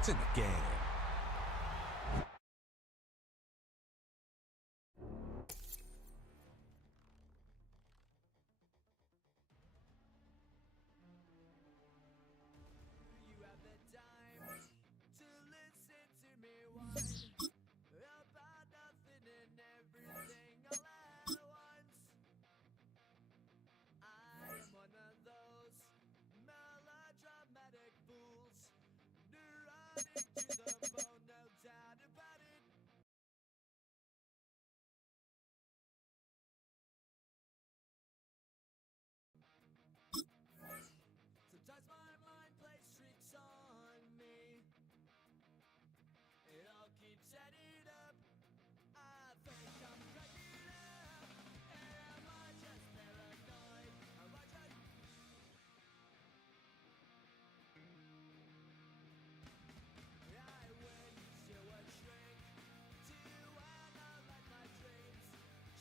It's in the game. Sometimes my mind plays tricks on me. It all keeps adding up. I think I'm cracking up. Am I just paranoid? Am I just... I went to a shrink to analyze my dreams.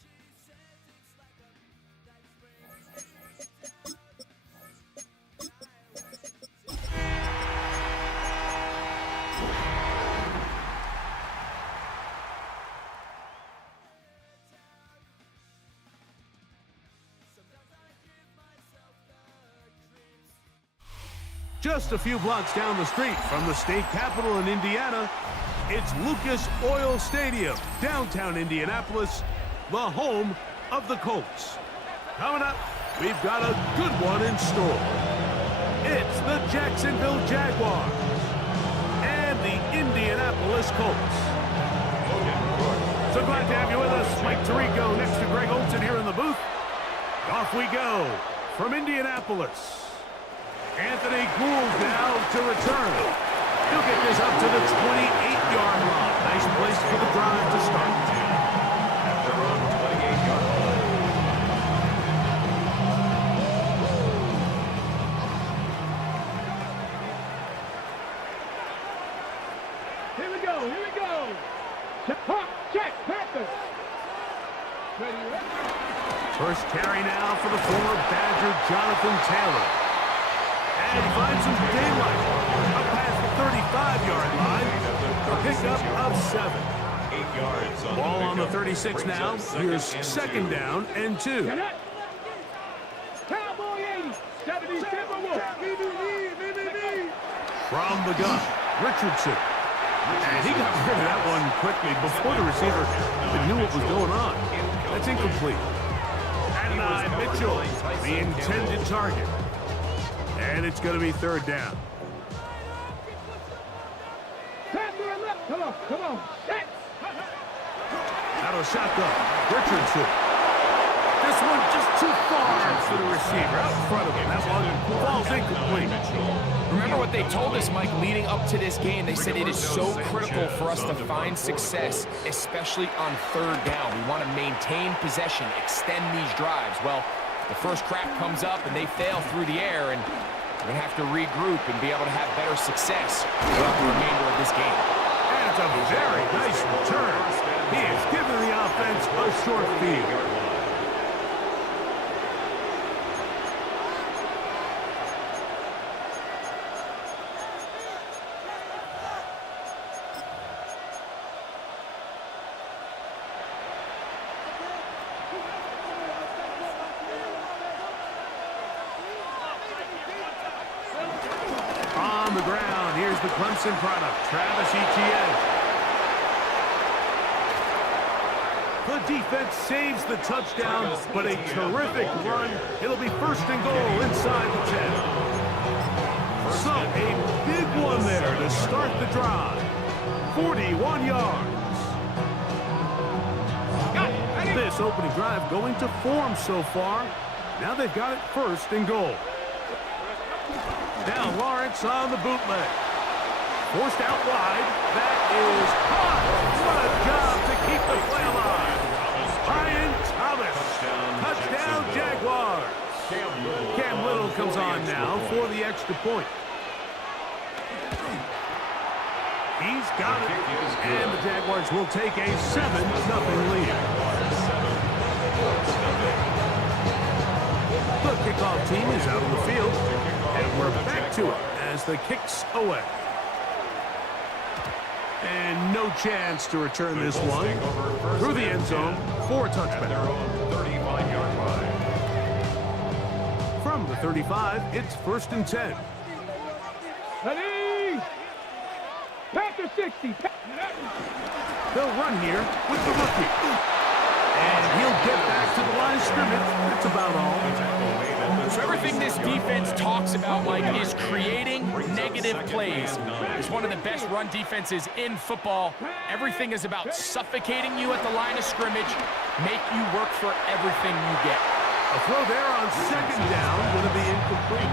She says it's like a that springs me down. Just a few blocks down the street from the state capitol in Indiana, it's Lucas Oil Stadium, downtown Indianapolis, the home of the Colts. Coming up, we've got a good one in store. It's the Jacksonville Jaguars and the Indianapolis Colts. So glad to have you with us. Mike Tirico next to Greg Olson here in the booth. Off we go from Indianapolis. Anthony Gould now to return. He'll get this up to the 28-yard line. Nice place for the drive to start. At their own 28-yard line. Here we go, here we go. Check, Panthers. Ready. First carry now for the former Badger Jonathan Taylor. And he finds some daylight up past the 35-yard line. A pickup of 7. 8 yards on Ball the on the pickup. 36 now. Here's second down and 2. Cowboy 80, 70 Timberwolves. From the gun, Richardson. And he got rid of that one quickly before the receiver even knew what was going on. That's incomplete. And Mitchell, the intended target. And it's going to be third down. Come on. Out of shotgun, Richardson. This one just too far for the receiver. Out in front of him. That one falls incomplete. Remember what they told us, Mike, leading up to this game. They said it is so critical for us to find success, especially on third down. We want to maintain possession, extend these drives. Well, the first crack comes up and they fail through the air, and we're going to have to regroup and be able to have better success throughout the remainder of this game. And it's a very nice return. He has given the offense a short field. On the ground, here's the Clemson product, Travis Etienne. The defense saves the touchdown, but a terrific run. It'll be first and goal inside the 10. So a big one there to start the drive. 41 yards. This opening drive going to form so far. Now they've got it first and goal. Now Lawrence on the bootleg. Forced out wide. That is caught. What a job to keep the play alive. Brian Thomas. Touchdown Jaguars. Cam Little comes on now for the extra point. He's got it. And the Jaguars will take a 7-0 lead. The kickoff team is out on the field. And we're back to it as the kick's away. And no chance to return this one through the end zone for a touchback. Their own 35-yard line. From the 35, it's 1st and 10. Ready? Panther 60. They'll run here with the rookie. And he'll get back to the line of scrimmage. That's about all. So everything this defense talks about, Mike, is creating negative plays. It's one of the best run defenses in football. Everything is about suffocating you at the line of scrimmage, make you work for everything you get. A throw there on 2nd down, going to be incomplete.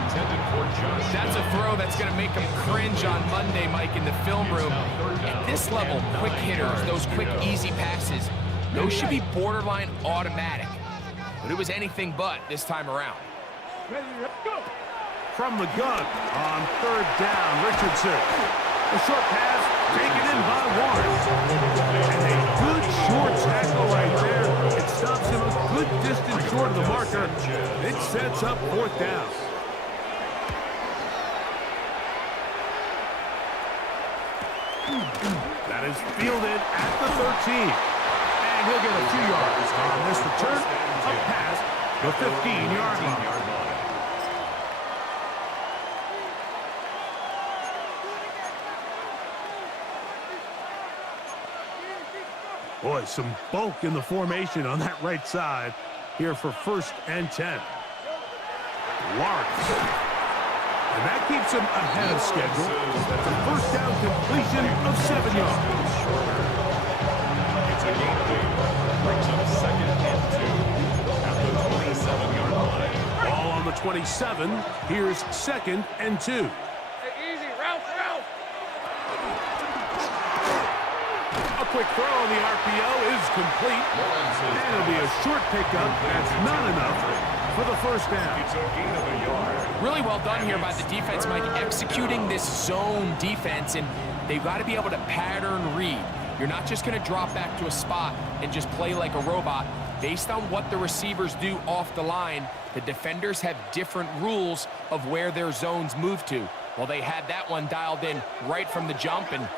That's a throw that's going to make them cringe on Monday, Mike, in the film room. At this level, quick hitters, those quick, easy passes, those should be borderline automatic. But it was anything but this time around. Ready, go. From the gun on 3rd down, Richardson. A short pass taken in by Warren. And a good short tackle right there. It stops him a good distance short of the marker. It sets up 4th down. That is fielded at the 13. And he'll get a few yards on this return up past the 15-yard line. Boy, some bulk in the formation on that right side here for 1st and 10. Lawrence. And that keeps him ahead of schedule. That's a 1st down completion of 7 yards. It's a gain of 8. Brings up 2nd and 2 at the 27-yard line. Ball on the 27. Here's 2nd and 2. Easy, route. A quick throw on the RPO is complete. And it'll be a short pickup. That's not enough for the 1st down. It's a gain of a yard. Really well done here by the defense, Mike, executing this zone defense, and they've got to be able to pattern read. You're not just going to drop back to a spot and just play like a robot. Based on what the receivers do off the line, the defenders have different rules of where their zones move to. Well, they had that one dialed in right from the jump, and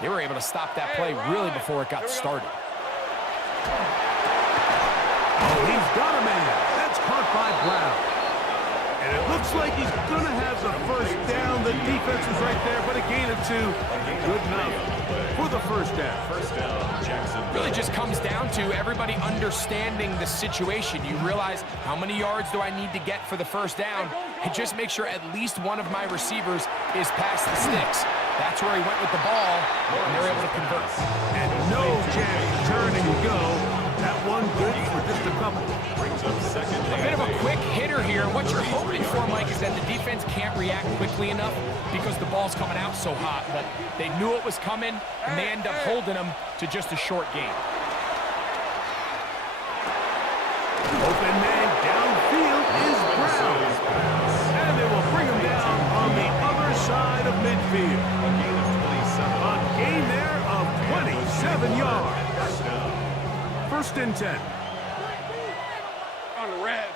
they were able to stop that play really before it got started. Oh, he's got a man. That's caught by Brown. And it looks like he's going to have the 1st down. The defense is right there, but a gain of 2. Good enough for the 1st down. 1st down, Jackson. Really just comes down to everybody understanding the situation. You realize how many yards do I need to get for the 1st down, and just make sure at least one of my receivers is past the sticks. That's where he went with the ball, and they're able to convert. And no chance to turn and go. That one good for just a couple. Brings up 2nd A bit of a quick hitter here. What you're hoping for, Mike, is that the defense can't react quickly enough because the ball's coming out so hot. But they knew it was coming, and they end up holding them to just a short gain. Open man downfield is Brown. And they will bring him down on the other side of midfield. A gain of 27. A gain there of 27 yards. 1st and 10. On the red.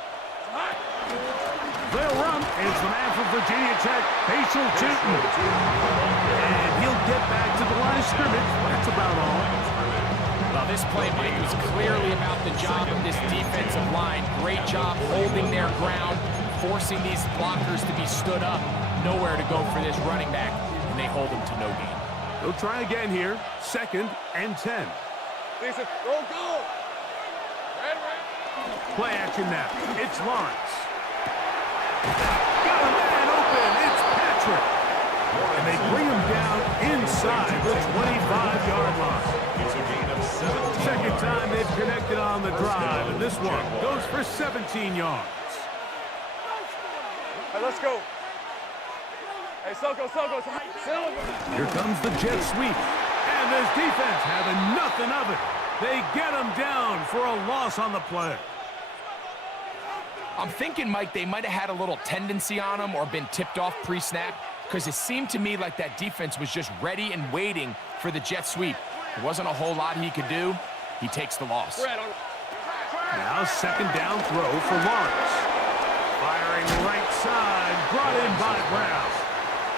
They'll run. It's the man from Virginia Tech, Facial Tootin. And he'll get back to the line of scrimmage. That's about all. Well, this play, Mike, was clearly about the job of this defensive line. Great job holding their ground, forcing these blockers to be stood up. Nowhere to go for this running back, and they hold him to no gain. They'll try again here. 2nd and 10. Lisa, go. Play action now. It's Lawrence. Got a man open. It's Patrick. And they bring him down inside the 25-yard line. It's a gain of 17. 2nd time they've connected on the drive, and this one goes for 17 yards. Hey, let's go. Hey, Soko. Here comes the jet sweep. And this defense having nothing of it. They get him down for a loss on the play. I'm thinking, Mike, they might have had a little tendency on him or been tipped off pre-snap, because it seemed to me like that defense was just ready and waiting for the jet sweep. There wasn't a whole lot he could do. He takes the loss. Now 2nd down throw for Lawrence. Firing right side, brought in by Brown.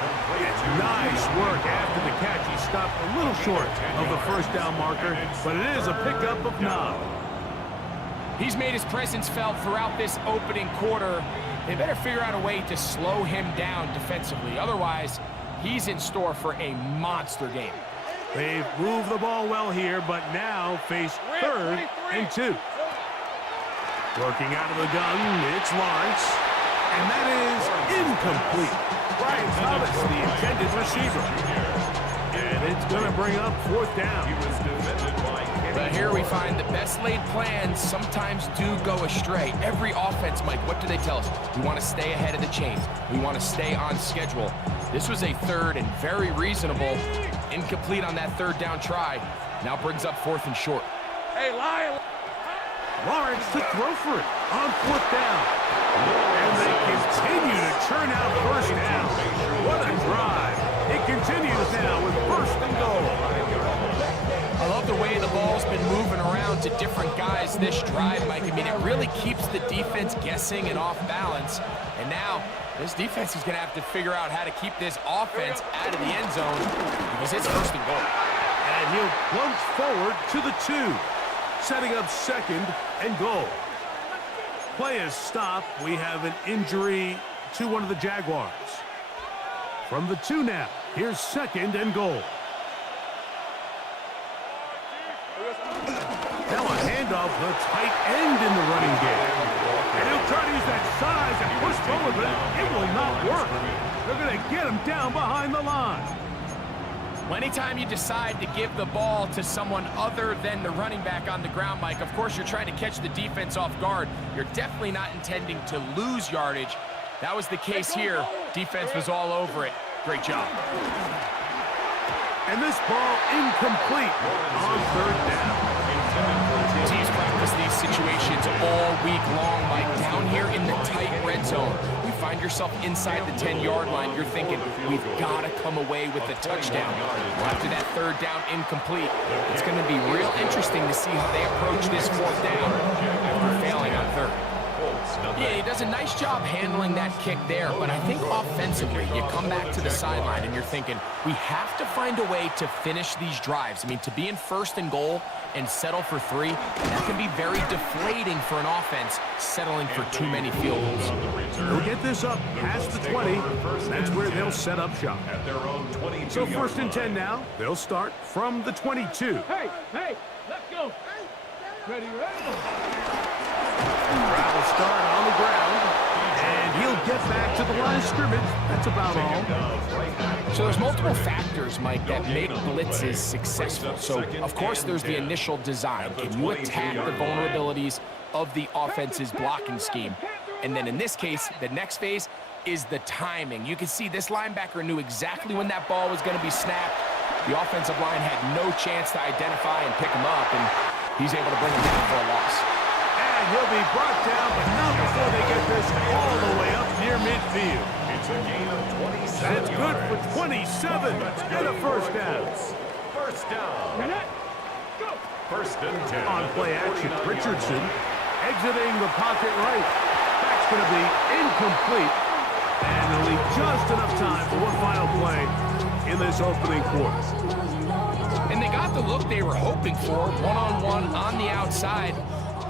And Nice work after the catch. He stopped a little short of the first down marker, but it is a pickup of 9. He's made his presence felt throughout this opening quarter. They better figure out a way to slow him down defensively. Otherwise, he's in store for a monster game. They've moved the ball well here, but now face 3rd and 2. Working out of the gun, it's Lawrence, and that is incomplete. Brian Thomas, the intended receiver. And it's going to bring up 4th down. But here we find the best laid plans sometimes do go astray. Every offense, Mike, what do they tell us? We want to stay ahead of the chains. We want to stay on schedule. This was a 3rd and very reasonable. Incomplete on that 3rd down try. Now brings up 4th and short. Hey, Lion. Lawrence to throw for it on 4th down. And they continue to churn out 1st down. What a drive. It continues now with 1st and goal. I love the way the ball's been moving around to different guys this drive, Mike. I mean, it really keeps the defense guessing and off balance. And now, this defense is going to have to figure out how to keep this offense out of the end zone because it's 1st and goal. And he'll plunge forward to the 2. Setting up 2nd and goal. Play is stopped. We have an injury to one of the Jaguars. From the 2 now, here's 2nd and goal. Now a handoff, the tight end in the running game. And he'll try to use that size and push forward, but it will not work. They're going to get him down behind the line. Well, anytime you decide to give the ball to someone other than the running back on the ground, Mike, of course you're trying to catch the defense off guard. You're definitely not intending to lose yardage. That was the case here. Defense was all over it. Great job. And this ball incomplete on 3rd down. Teams practice these situations all week long, Mike. Down here in the tight red zone, you find yourself inside the 10-yard line. You're thinking, we've got to come away with a touchdown. Well, after that 3rd down incomplete, it's going to be real interesting to see how they approach this 4th down after failing on 3rd. Yeah, he does a nice job handling that kick there, but I think offensively, you come back to the sideline and you're thinking, we have to find a way to finish these drives. I mean, to be in 1st and goal and settle for 3, that can be very deflating for an offense settling for too many field goals. They'll get this up past the 20. That's where they'll set up shop. So 1st and 10 now. They'll start from the 22. Hey, let's go. Ready. Travel start on the ground, and he'll get back to the line of scrimmage. That's about all. So there's multiple factors, Mike, that make blitzes successful. So, of course, there's the initial design. Can you attack the vulnerabilities of the offense's blocking scheme? And then in this case, the next phase is the timing. You can see this linebacker knew exactly when that ball was going to be snapped. The offensive line had no chance to identify and pick him up, and he's able to bring him down for a loss. And he'll be brought down, but not before they get this all the way up near midfield. It's a gain of 27. That's good for 27 and a 1st down. 1st down. 1st and 10. On play action, Richardson exiting the pocket right. That's going to be incomplete. And it'll leave just enough time for one final play in this opening quarter. And they got the look they were hoping for, one-on-one on the outside.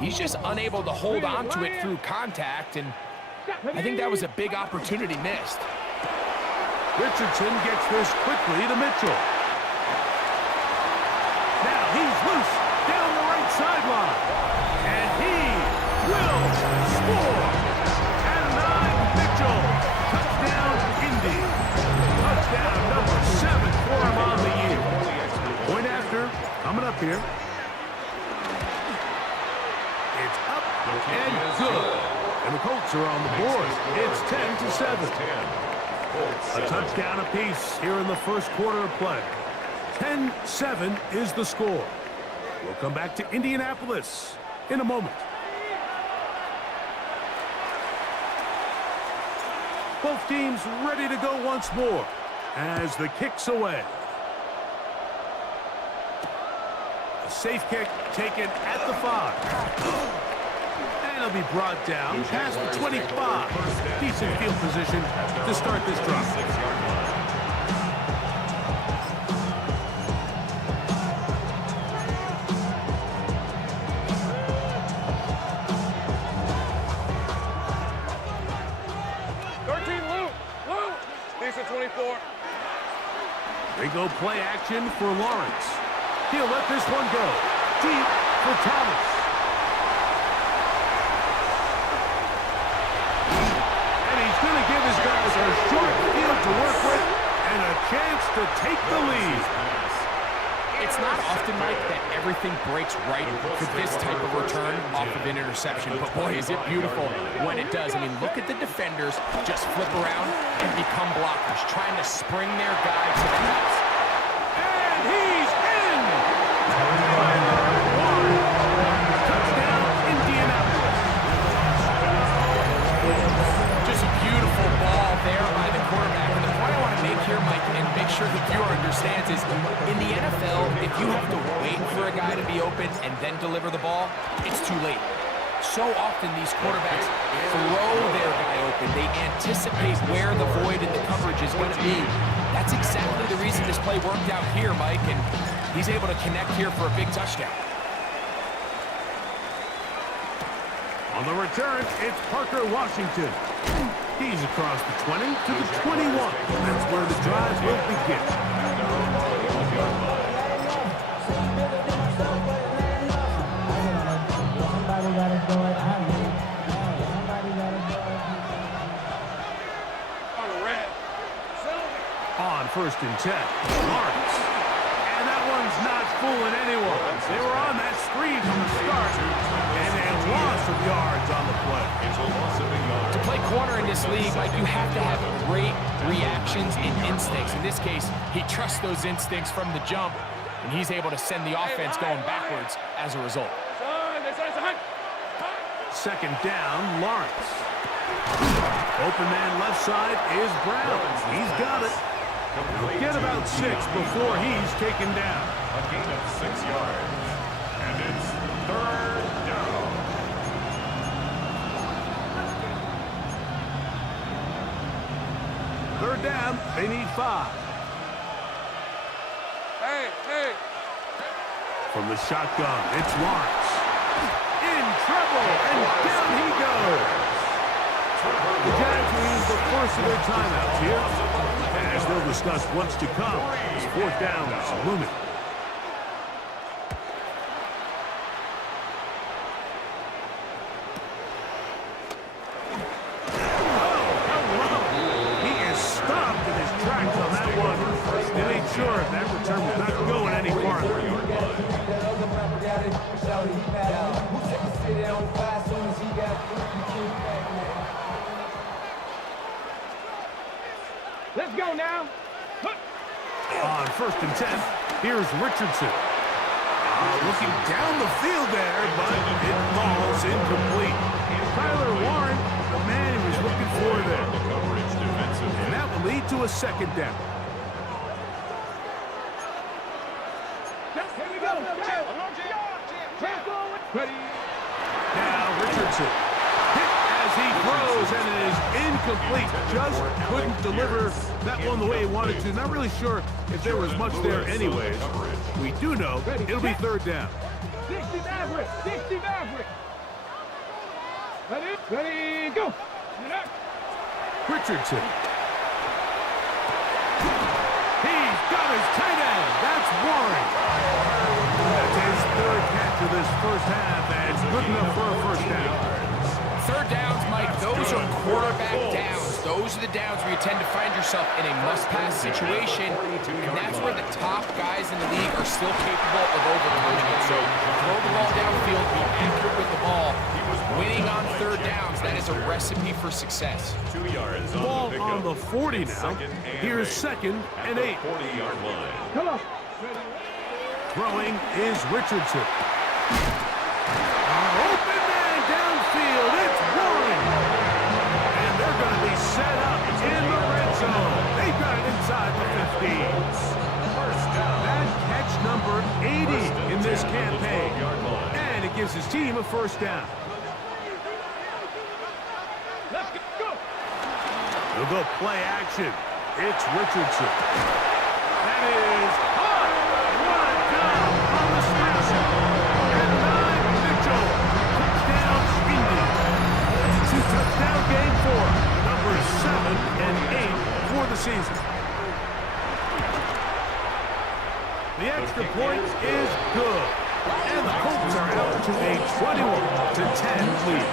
He's just unable to hold on to it through contact, and I think that was a big opportunity missed. Richardson gets this quickly to Mitchell. Now he's loose down the right sideline. And he will score. And 9, Mitchell. Touchdown, Indy. Touchdown number 7 for him on the year. Point after, coming up here. It's up and good. And the Colts are on the board. It's 10-7. A touchdown apiece here in the first quarter of play. 10-7 is the score. We'll come back to Indianapolis in a moment. Both teams ready to go once more as the kick's away. A safe kick taken at the 5. And he'll be brought down past the 25. Decent field position to start this drive. 24. They go play action for Lawrence. He'll let this one go. Deep for Thomas. And he's going to give his guys a short field to work with and a chance to take the lead. It's not often, Mike, that everything breaks right for this type of return off of an interception. But boy, is it beautiful when it does. I mean, look at the defenders just flip around and become blockers, trying to spring their guy to the house. And he's in! Touchdown, Indianapolis. Just a beautiful ball there by the quarterback. And the point I want to make here, Mike, and make sure the viewer understands is, in the NFL, if you have to wait for a guy to be open and then deliver the ball, it's too late. So often these quarterbacks throw their guy open. They anticipate where the void in the coverage is going to be. That's exactly the reason this play worked out here, Mike, and he's able to connect here for a big touchdown. On the return, it's Parker Washington. He's across the 20 to the 21. That's where the drive will begin. On 1st and 10, Lawrence. And that one's not fooling anyone. They were on that screen from the start, and a loss of yards on the play. To play corner in this league, Mike, you have to have great reactions and instincts. In this case, he trusts those instincts from the jump, and he's able to send the offense going backwards as a result. 2nd down, Lawrence. Open man left side is Brown. He's got it. Get about 6 before he's taken down. A gain of 6 yards. And it's 3rd down. Third down, they need 5. Hey. From the shotgun, it's Lawrence. In trouble, and down he goes. The Jags will use the first of their timeouts here. As they'll discuss what's to come, as 4th down is looming. He is stopped in his tracks on that one. They made sure that return was not going any farther. Let's go now. On 1st and 10, here's Richardson. Looking down the field there, but it falls incomplete. Tyler Warren, the man he was looking for there. And that will lead to a 2nd down. Here we go. Ready. Now Richardson. Hit as he throws, and it is incomplete. Just couldn't deliver that one the way he wanted to. Not really sure if there was much there anyways. We do know it'll be 3rd down. 60 Maverick. Ready, go. Richardson. He's got his tight end. That's Warren. That's his 3rd catch of this first half, and it's good enough for a 1st down. 3rd downs, Mike, those are quarterback downs. Those are the downs where you tend to find yourself in a must-pass situation, and that's where the top guys in the league are still capable of overcoming it. So throw the ball downfield, be accurate with the ball. Winning on 3rd downs, that is a recipe for success. 2 yards on Ball the on pickup. the 40 now. Here's 2nd and 8. 40-yard line. Come on. Throwing is Richardson. Open man downfield. It's Warren. And they're going to be set up in the red zone. They've got it inside the 15. That catch number 80 in this campaign. And it gives his team a 1st down. Let's go. They'll go play action. It's Richardson. That is hot. What a job on the snap. And 9 Mitchell. Touchdown, Indy. That's a 2-touchdown game for numbers 7 and 8 for the season. The extra point is good. And the Colts are out to a 21-10 lead.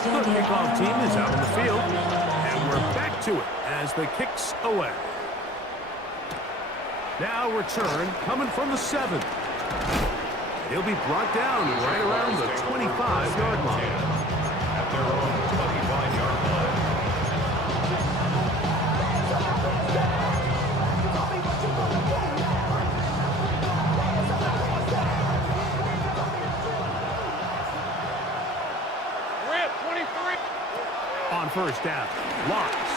The kickoff team is out on the field, and we're back to it as the kick's away. Now return coming from the 7. He'll be brought down right around the 25-yard line. At their own 25-yard line. We're at 23. On first down, Lawrence.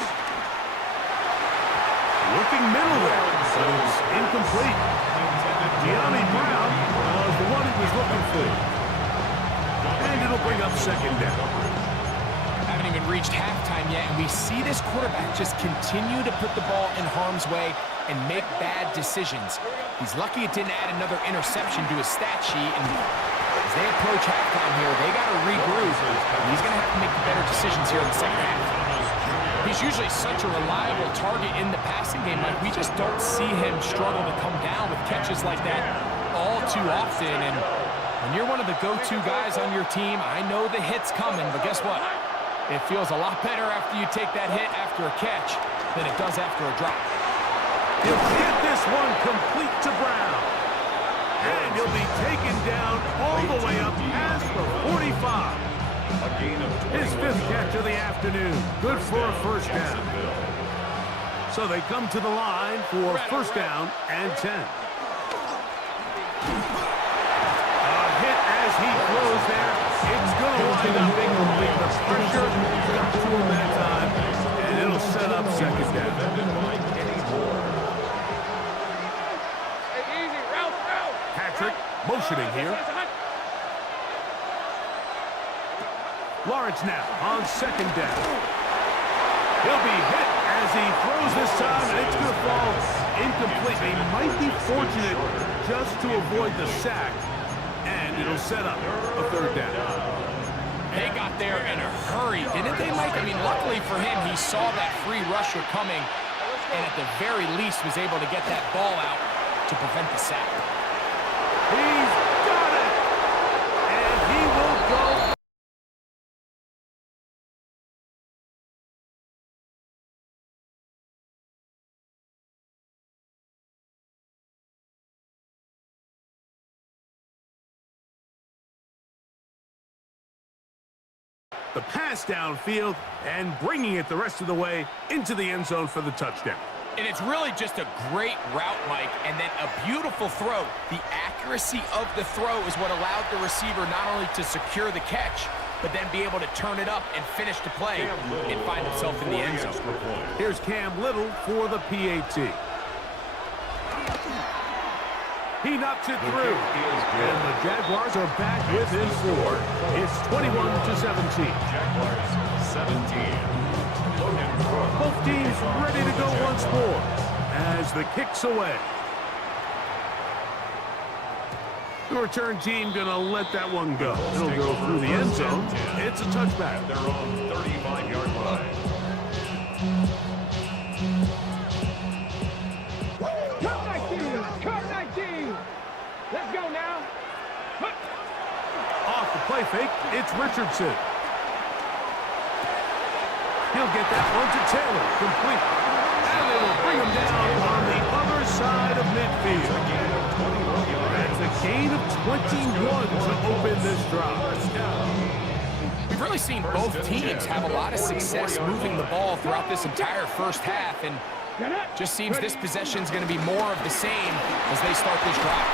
Looking middle there, but it's incomplete. De'Ami Brown was the one he was looking for. And it'll bring up second down. Haven't even reached halftime yet, and we see this quarterback just continue to put the ball in harm's way and make bad decisions. He's lucky it didn't add another interception to his stat sheet, and as they approach halftime here, they got to regroup. He's going to have to make better decisions here in the second half. He's usually such a reliable target in the passing game. Like, we just don't see him struggle to come down with catches like that all too often. And when you're one of the go-to guys on your team, I know the hit's coming, but guess what? It feels a lot better after you take that hit after a catch than it does after a drop. He'll get this one complete to Brown. And he'll be taken down all the way up past the 45. A gain of 21 His 5th catch of the afternoon. Good for a first down. So they come to the line for first down and 10. A hit as he throws there. It's going to wind up incomplete. The pressure got to him that time, and it'll set up second down. Hey, easy, route. Patrick motioning here. Lawrence now on second down. He'll be hit as he throws this time, and it's going to fall incomplete. They might be fortunate just to avoid the sack, and it'll set up a third down. They got there in a hurry, didn't they, Mike? I mean, luckily for him, he saw that free rusher coming, and at the very least was able to get that ball out to prevent the sack. He's got it! And he will go. The pass downfield and bringing it the rest of the way into the end zone for the touchdown. And it's really just a great route, Mike, and then a beautiful throw. The accuracy of the throw is what allowed the receiver not only to secure the catch, but then be able to turn it up and finish the play and find himself in the end zone. Here's Cam Little for the PAT. He knocks it through, and the Jaguars are back within 4. It's 21-17. Jaguars 17. Both teams ready to go once more as the kick's away. The return team gonna let that one go. It'll go through the end zone. It's a touchback. At their own 35-yard line. Cut 19. Let's go now. Off the play fake, it's Richardson. He'll get that one to Taylor, complete. And they will bring him down on the other side of midfield. That's a gain of 21 to open this drive. We've really seen both teams have a lot of success moving the ball throughout this entire first half, and just seems this possession is going to be more of the same as they start this drive.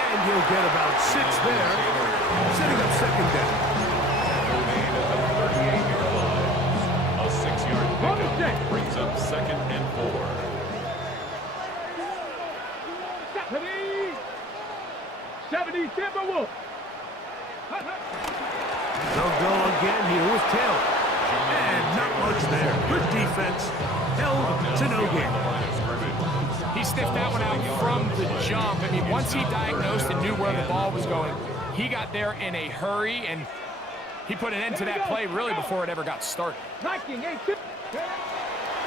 And he'll get about 6 there, setting up second down. A 6-yard pickup brings up second and 4. 70 Timberwolves. They'll go again here with Taylor. And not much there. Good defense. Held to no gain. He sniffed that one out from the jump. I mean, once he diagnosed and knew where the ball was going, he got there in a hurry, and he put an end to that play really before it ever got started.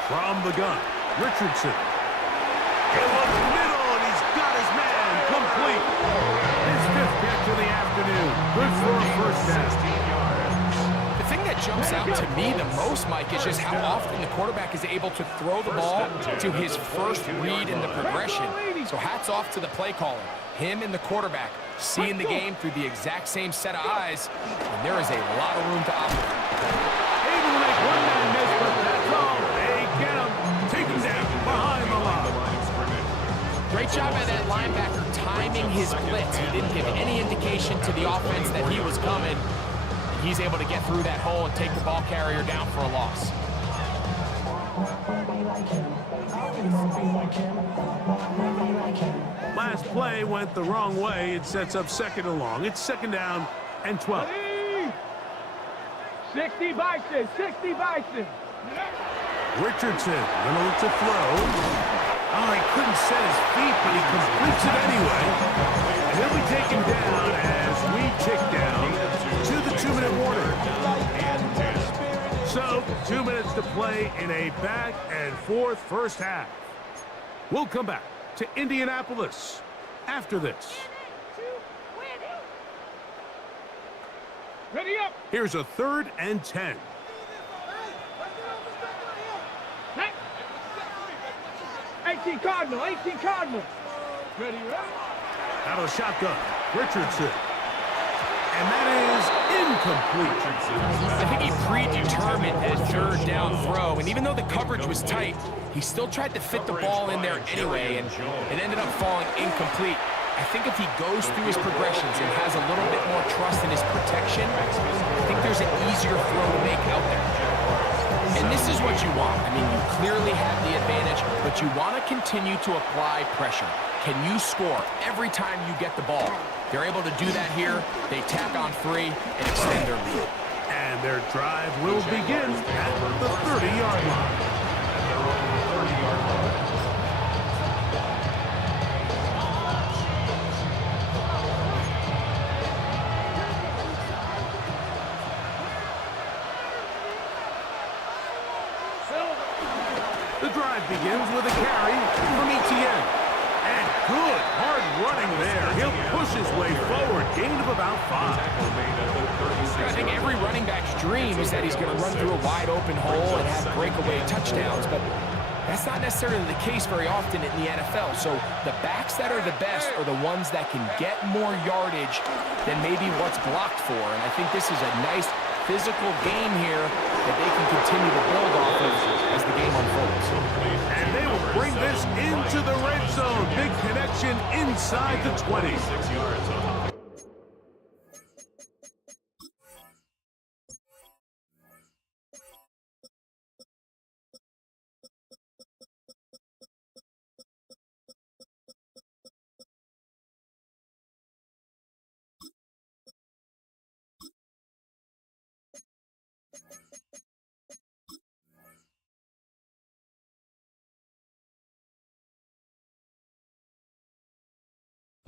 From the gun, Richardson. He looks middle, and he's got his man complete. His 5th catch of the afternoon. Good for a first down. The thing that jumps out to me the most, Mike, is just how often the quarterback is able to throw the ball to his first read in the progression. So hats off to the play caller. Him and the quarterback seeing the game through the exact same set of eyes, and there is a lot of room to operate. Able to make one man miss, but that's all. They get him. Take him down behind the line. Great job by that linebacker timing his blitz. He didn't give any indication to the offense that he was coming. He's able to get through that hole and take the ball carrier down for a loss. Last play went the wrong way. It sets up 2nd and long. It's 2nd down and 12. 60 Bison, 60 Bison. Richardson gonna look to throw. Oh, he couldn't set his feet, but he completes it anyway. And he'll be taken down as we tick down to the 2-minute warning. So, 2 minutes to play in a back-and-forth first half. We'll come back to Indianapolis after this. Ready up. Here's a 3rd and 10. 18 Cardinal, 18 Cardinal. Ready up. Out of the shotgun, Richardson. And that is incomplete. I think he predetermined that 3rd down throw, and even though the coverage was tight, he still tried to fit the ball in there anyway, and it ended up falling incomplete. I think if he goes through his progressions and has a little bit more trust in his protection, I think there's an easier throw to make out there. And this is what you want. I mean, you clearly have the advantage, but you want to continue to apply pressure. Can you score every time you get the ball? They're able to do that here. They tack on 3 and extend their lead. And their drive will begin at the 30-yard line. The drive begins with a carry from Etienne. And good hard running there. He'll push his way forward. Gain of about 5. I think every running back's dream is that he's going to run through a wide open hole and have breakaway touchdowns, but that's not necessarily the case very often in the NFL. So the backs that are the best are the ones that can get more yardage than maybe what's blocked for. And I think this is a nice physical game here that they can continue to build off of as the game unfolds. And they will bring this into the red zone. Big connection inside the 20.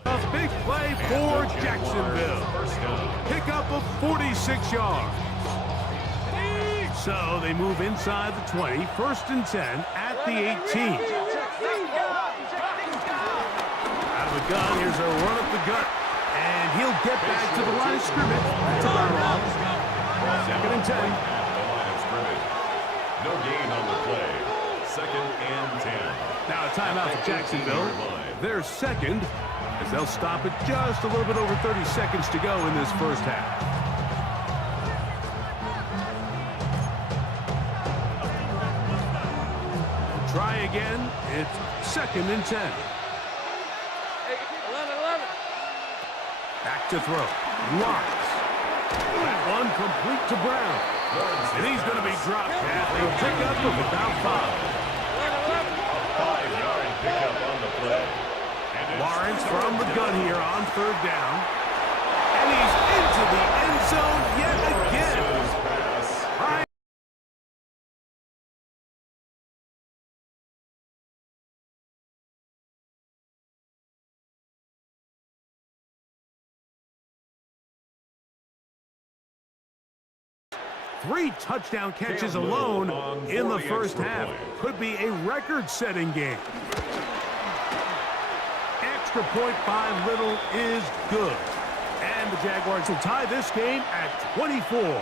A big play for Jacksonville. Pickup of 46 yards. So they move inside the 20, 1st and 10 at the 18. Out of the gun, here's a run up the gut. And he'll get back to the line of scrimmage. That's about all. 2nd and 10. No gain on the play. 2nd and 10. Now a timeout for Jacksonville. Their 2nd, as they'll stop it just a little bit over 30 seconds to go in this first half. Try again. It's 2nd and 10. 11. Back to throw. Lawrence. That one complete to Brown. And he's going to be dropped at a pickup of about 5. 5-yard pickup on the play. Lawrence from the gun here on 3rd down. And he's into the end zone yet again. 3 touchdown catches alone in the first half. Could be a record-setting game. Extra point by Little is good. And the Jaguars will tie this game at 24. Logan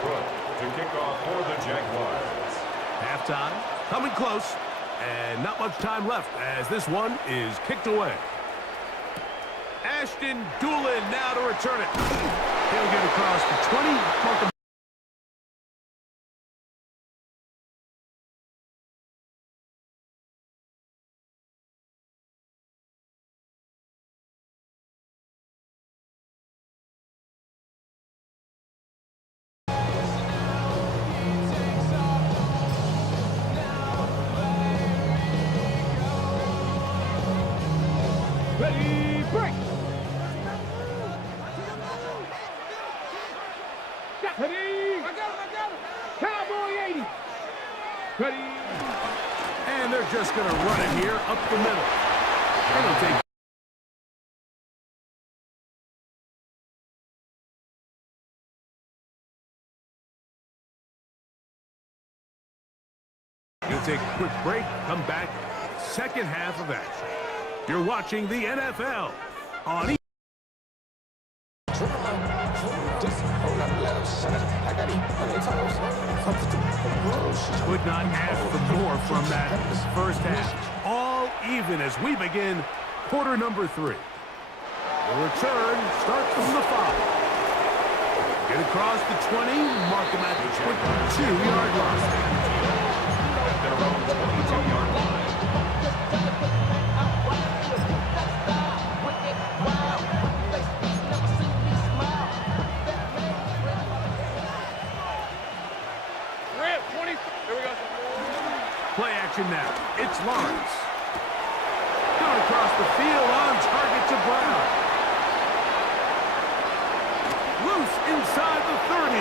Crook to kick off for the Jaguars. Halftime coming close, and not much time left as this one is kicked away. Ashton Doolin now to return it. He'll get across the 20. Mark Ready, break. Ready. I got him. Cowboy 80. Ready. And they're just going to run it here up the middle. It'll take You'll take a quick break, come back, second half of action. You're watching the NFL on Could not ask for more from that first half. All even as we begin quarter number 3. The return starts from the 5. Get across the 20, mark him at the 22-yard line. At their own 22-yard line. Play action now. It's Lawrence. Going across the field on target to Brown. Loose inside the 30.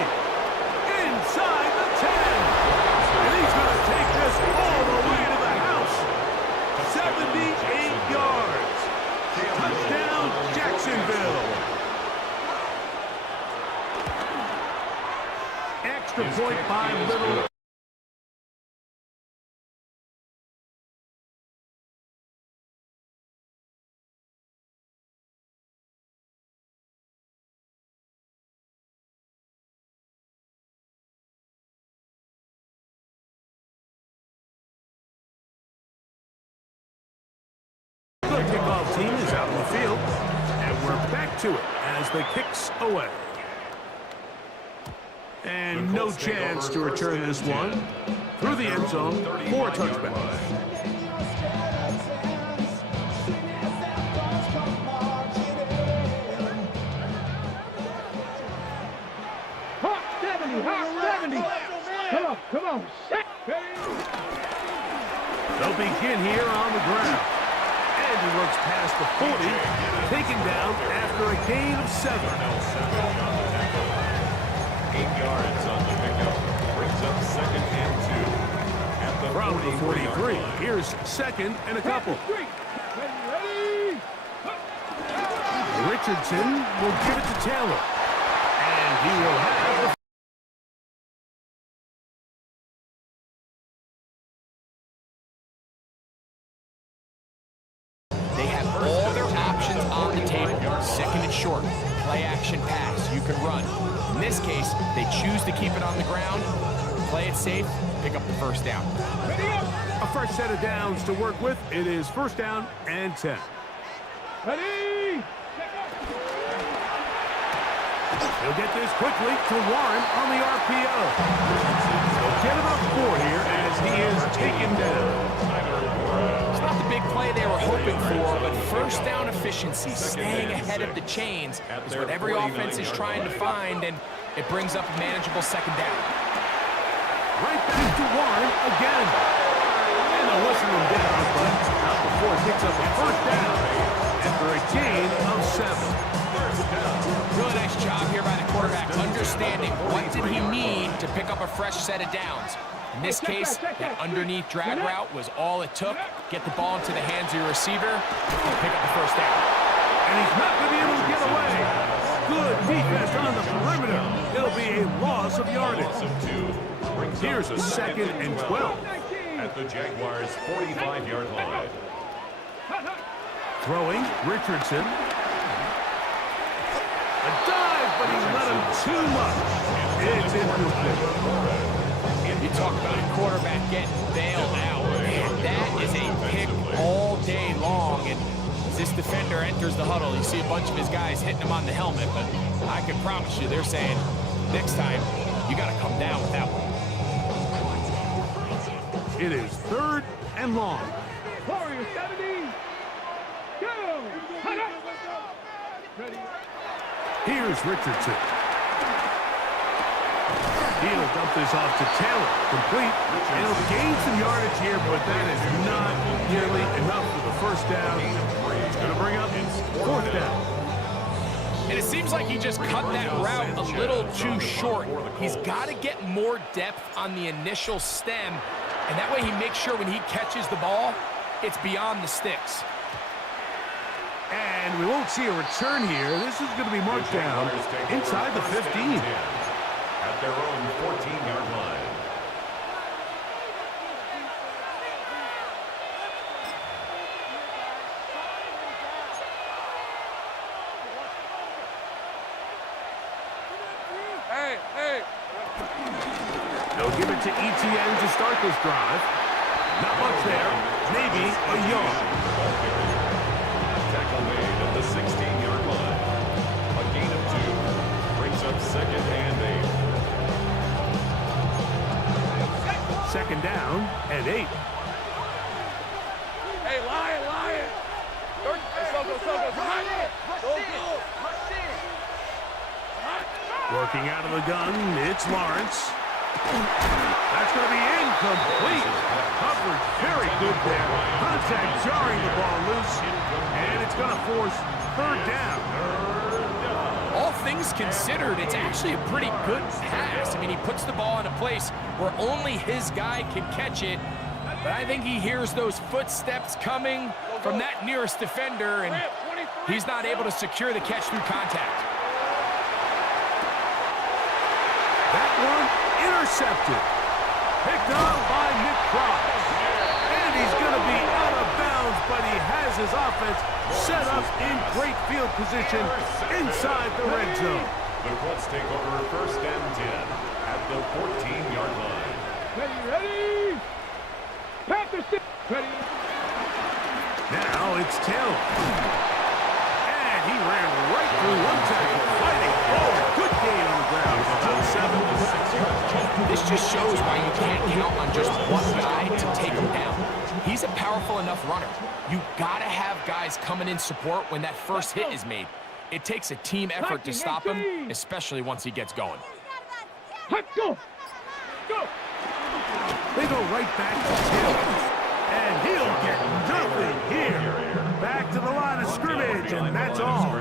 Inside the 10. And he's going to take this all the way to the house. 78 yards. Touchdown, Jacksonville. Extra point by Little. The kickoff team is out in the field, and we're back to it as the kicks away. And no chance to return this one through the end zone for a touchback. Hot 70. Come on. They'll begin here on the ground. And he looks past the 40, taken down after a gain of 7. 8 yards on the pickup. Brings up second and 2. At the From the 43, here's second and a couple. Ready. Richardson will give it to Taylor. And he will have the All their options on the table. Second and short, play action pass, you can run. In this case, they choose to keep it on the ground, play it safe, pick up the first down. a fresh set of downs to work with. It is first down and 10. Ready. He'll get this quickly to Warren on the RPO. They'll get him up 4 here as he is taken down. It's not the big play they were hoping for, but first down efficiency, staying ahead of the chains, is what every offense is trying to find, and it brings up a manageable second down. Right back to Warren again. And they'll listen him down, but not before he picks up a first down after a gain of 7. Really nice job here by the quarterback, understanding what did he need to pick up a fresh set of downs. In this case, that underneath drag route was all it took. Get the ball into the hands of your receiver and pick up the first down. And he's not going to be able to get away. Good defense on the perimeter. It'll be a loss of yardage. Here's a 2nd and 12. At the Jaguars' 45-yard line. Throwing, Richardson. A dive, but he let him too much. It's incomplete. You talk about a quarterback getting bailed out, and that is a pick all day long. And as this defender enters the huddle, you see a bunch of his guys hitting him on the helmet, but I can promise you they're saying, next time, you got to come down with that one. It is 3rd and long. Wk17. Go. Ready. Here's Richardson. He'll dump this off to Taylor. Complete. And he'll gain some yardage here, but that is not nearly enough for the first down. It's going to bring up 4th down. And it seems like he just cut that route a little too short. He's got to get more depth on the initial stem, and that way he makes sure when he catches the ball, it's beyond the sticks. And we won't see a return here. This is going to be marked down inside the 15. At their own 14-yard line. Hey. They'll give it to ETN to start this drive. Not much there. Maybe a yard. Tackle made at the 16-yard line. A gain of 2 brings up 2nd and 8. 2nd down and 8. Hey, Lion. Working out of the gun, it's Lawrence. That's going to be incomplete. Coverage very good there. Contact jarring the ball loose, and it's going to force 3rd down. All things considered, it's actually a pretty good pass. I mean, he puts the ball in a place where only his guy can catch it, but I think he hears those footsteps coming from that nearest defender, and he's not able to secure the catch through contact. That one intercepted. Picked up by Nick Cross. And he's going to be out of bounds, but he has his offense set up in great field position inside the red zone. The Colts take over 1st and 10 at the 14-yard line. Ready. Panthers. Ready. Now it's Taylor. And he ran right through one tackle, fighting. Oh, good gain on the ground. About 7. This just shows why you can't count on just one guy to take him down. He's a powerful enough runner. You gotta have guys coming in support when that first hit is made. It takes a team effort to stop him, especially once he gets going. Go. They go right back to Taylor. And he'll get nothing here. Back to the line of scrimmage, and that's all.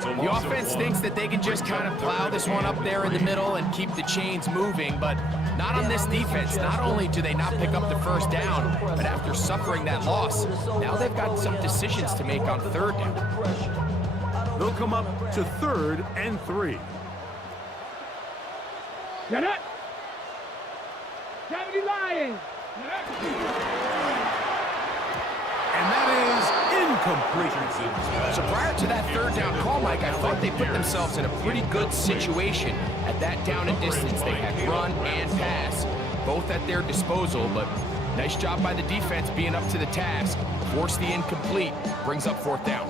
The offense thinks that they can just kind of plow this one up there in the middle and keep the chains moving, but not on this defense. Not only do they not pick up the first down, but after suffering that loss, now they've got some decisions to make on 3rd down. They'll come up to 3rd and 3. Get it. 70 Lions. And that is incomplete. So prior to that 3rd down call, Mike, I thought they put themselves in a pretty good situation. At that down and distance, they had run and pass, both at their disposal, but nice job by the defense being up to the task. Force the incomplete, brings up 4th down.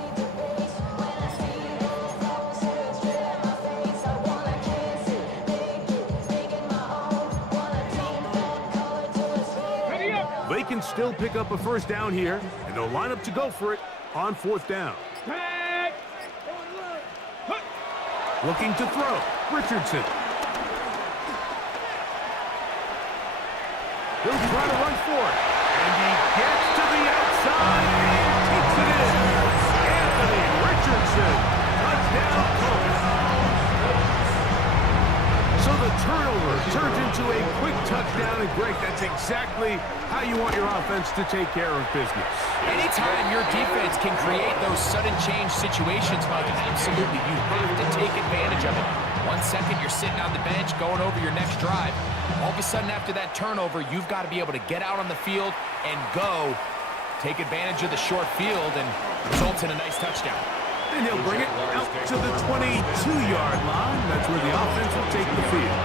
They can still pick up a first down here, and they'll line up to go for it on 4th down. Looking to throw, Richardson. He'll try to run for it, and he gets to the outside and takes it in. Anthony Richardson, touchdown Colts. So the turnover turns into a quick touchdown sounded great. That's exactly how you want your offense to take care of business. Anytime your defense can create those sudden change situations, Mike, absolutely, you have to take advantage of it. 1 second, you're sitting on the bench, going over your next drive. All of a sudden, after that turnover, you've got to be able to get out on the field and go, take advantage of the short field, and results in a nice touchdown. And he'll bring it out to the 22-yard line. That's where the offense will take the field.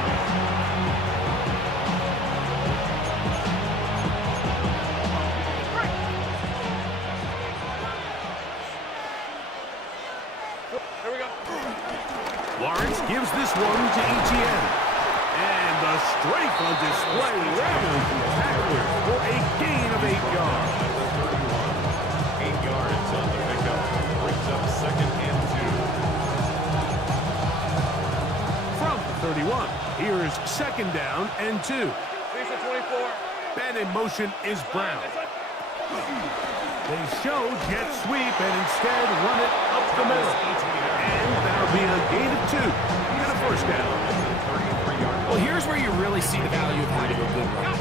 Here we go. Lawrence gives this one to ETN. And the strength on display rattles the tacklers for a gain of 8 yards. 8 yards on the pickup. Brings up 2nd and 2. From the 31, here's 2nd down and 2. Lisa 24. Man in motion is Brown. They show jet sweep and instead run it up the middle. And that'll be a gain of 2 and a first down. Well, here's where you really see the value of having a good run.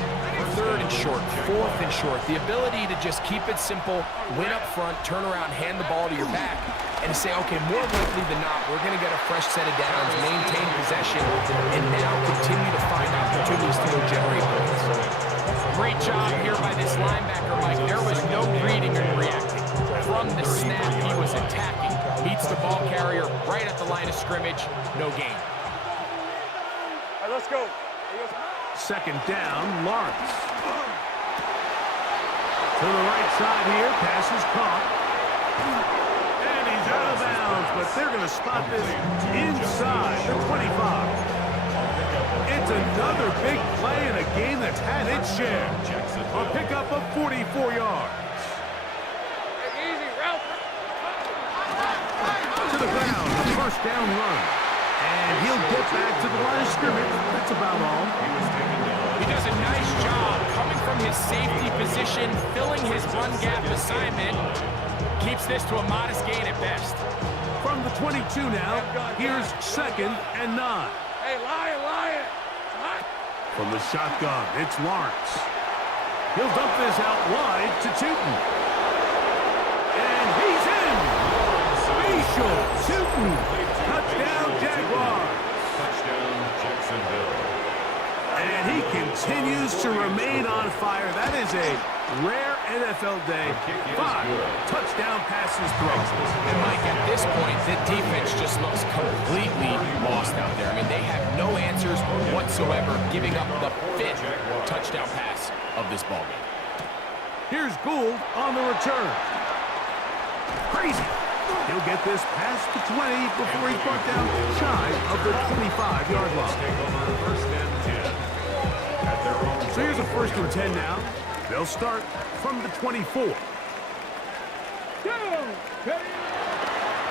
3rd and short, 4th and short. The ability to just keep it simple, win up front, turn around, hand the ball to your back, and to say, okay, more likely than not, we're going to get a fresh set of downs, maintain possession, and now continue to find opportunities to go generate points. Great job here by this linebacker, Mike. There was no reading and reacting. From the snap, he was attacking. Beats the ball carrier right at the line of scrimmage, no gain. All right, let's go. 2nd down, Lawrence. To the right side here, pass is caught. And he's out of bounds, but they're going to spot this inside the 25. It's another big play in a game that's had its share. A pickup of 44 yards. Easy, Ralph. To the ground, a first down run. And he'll get back to the line of scrimmage. That's about all. He does a nice job coming from his safety position, filling his run gap assignment. Keeps this to a modest gain at best. From the 22 now, here's 2nd and 9. Hey, Lion. From the shotgun, it's Lawrence. He'll dump this out wide to Tootin. And he's in! Facial Tootin! Touchdown, Jaguars! Touchdown, Jacksonville. And he continues to remain on fire. That is a rare NFL day. 5 touchdown passes thrown. And Mike, at this point, the defense just looks completely lost out there. I mean, they have no answers whatsoever, giving up the 5th touchdown pass of this ballgame. Here's Gould on the return. Crazy. He'll get this past the 20 before he's brought down shy of the 25-yard line. Take over 1st and 10. At their own. So here's a 1st and 10 now. They'll start from the 24.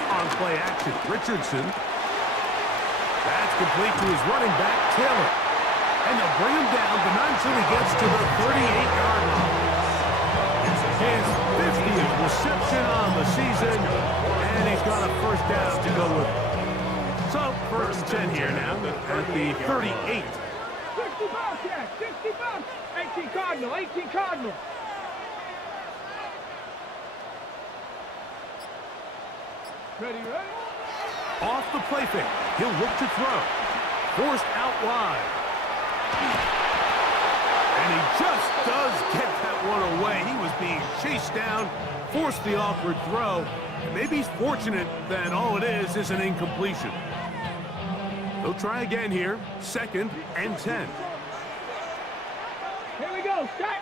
On play action, Richardson. That's complete to his running back, Taylor. And they'll bring him down, but not until he gets to the 38-yard line. His 50th reception on the season, and he's got a first down to go with it. So, 1st and 10 here now at the 38. 60 bucks, yeah, 60 bucks. 18 Cardinal, 18 Cardinal. Ready? Off the play fake, he'll look to throw. Forced out wide. And he just does get that one away. He was being chased down, forced the awkward throw. And maybe he's fortunate that all it is an incompletion. They'll try again here, 2nd and 10. Here we go, start.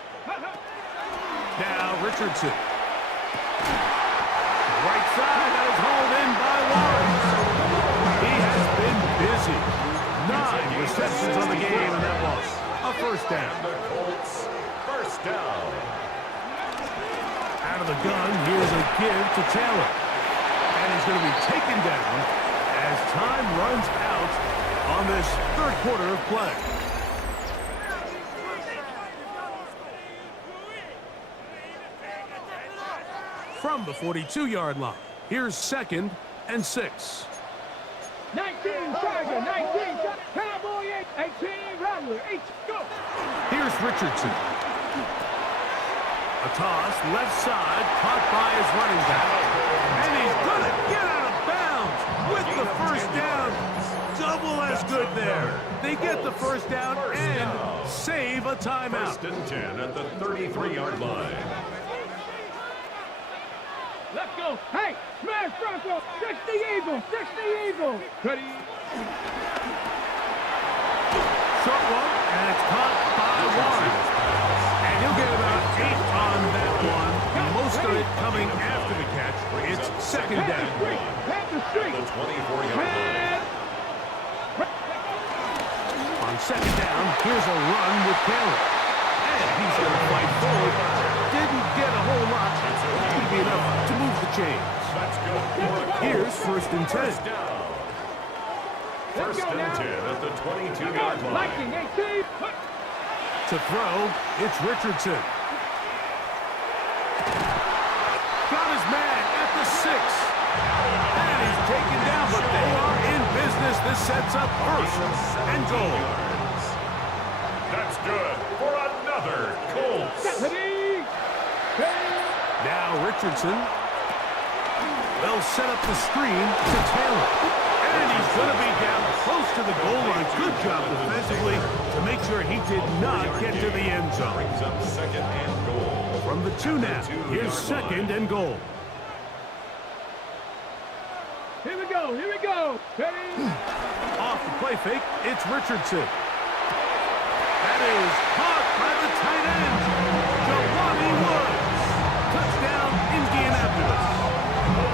Now Richardson. Right side, that is hauled in by Lawrence. He has been busy. 9 receptions on the game, and that was a first down. The Colts, 1st down. Out of the gun, here's a give to Taylor. And he's going to be taken down as time runs out on this 3rd quarter of play. From the 42-yard line, here's 2nd and 6. Nice. 18, Tiger, 19, Cowboy, 18, Rattler, 8, go! Here's Richardson. A toss, left side, caught by his running back. And he's gonna get out of bounds with the first down. Double as good there. They get the first down and save a timeout. 1st and 10 at the 33-yard line. Let's go. Hey, smash Bronco. 60 Eagle. 60 Eagle. Ready. Short one, and it's caught by Warren. And he'll get about 8 on that one. Most of it coming after the catch. It's second down. Head the street. The 24-yard line. On second down, here's a run with Taylor. And he's going to fight forward. Didn't get a whole lot. Could be enough to move the chains. That's good. Here's 1st and 10. First down. 1st and 10 at the 22-yard line. Lightning, 18. To throw, it's Richardson. Got his man at the 6. And he's taken down, but they are in business. This sets up 1st and goal. That's good for another Colts. Ready. Now Richardson will set up the screen to Taylor. And he's going to be down close to the goal line. Good job defensively to make sure he did not get to the end zone. Brings up 2nd and goal. From the 2 now, here's 2nd and goal. Here we go. Here we go. Ready. Off the play fake, it's Richardson. That is caught by the tight end, Jelani Woods. Touchdown, Indianapolis.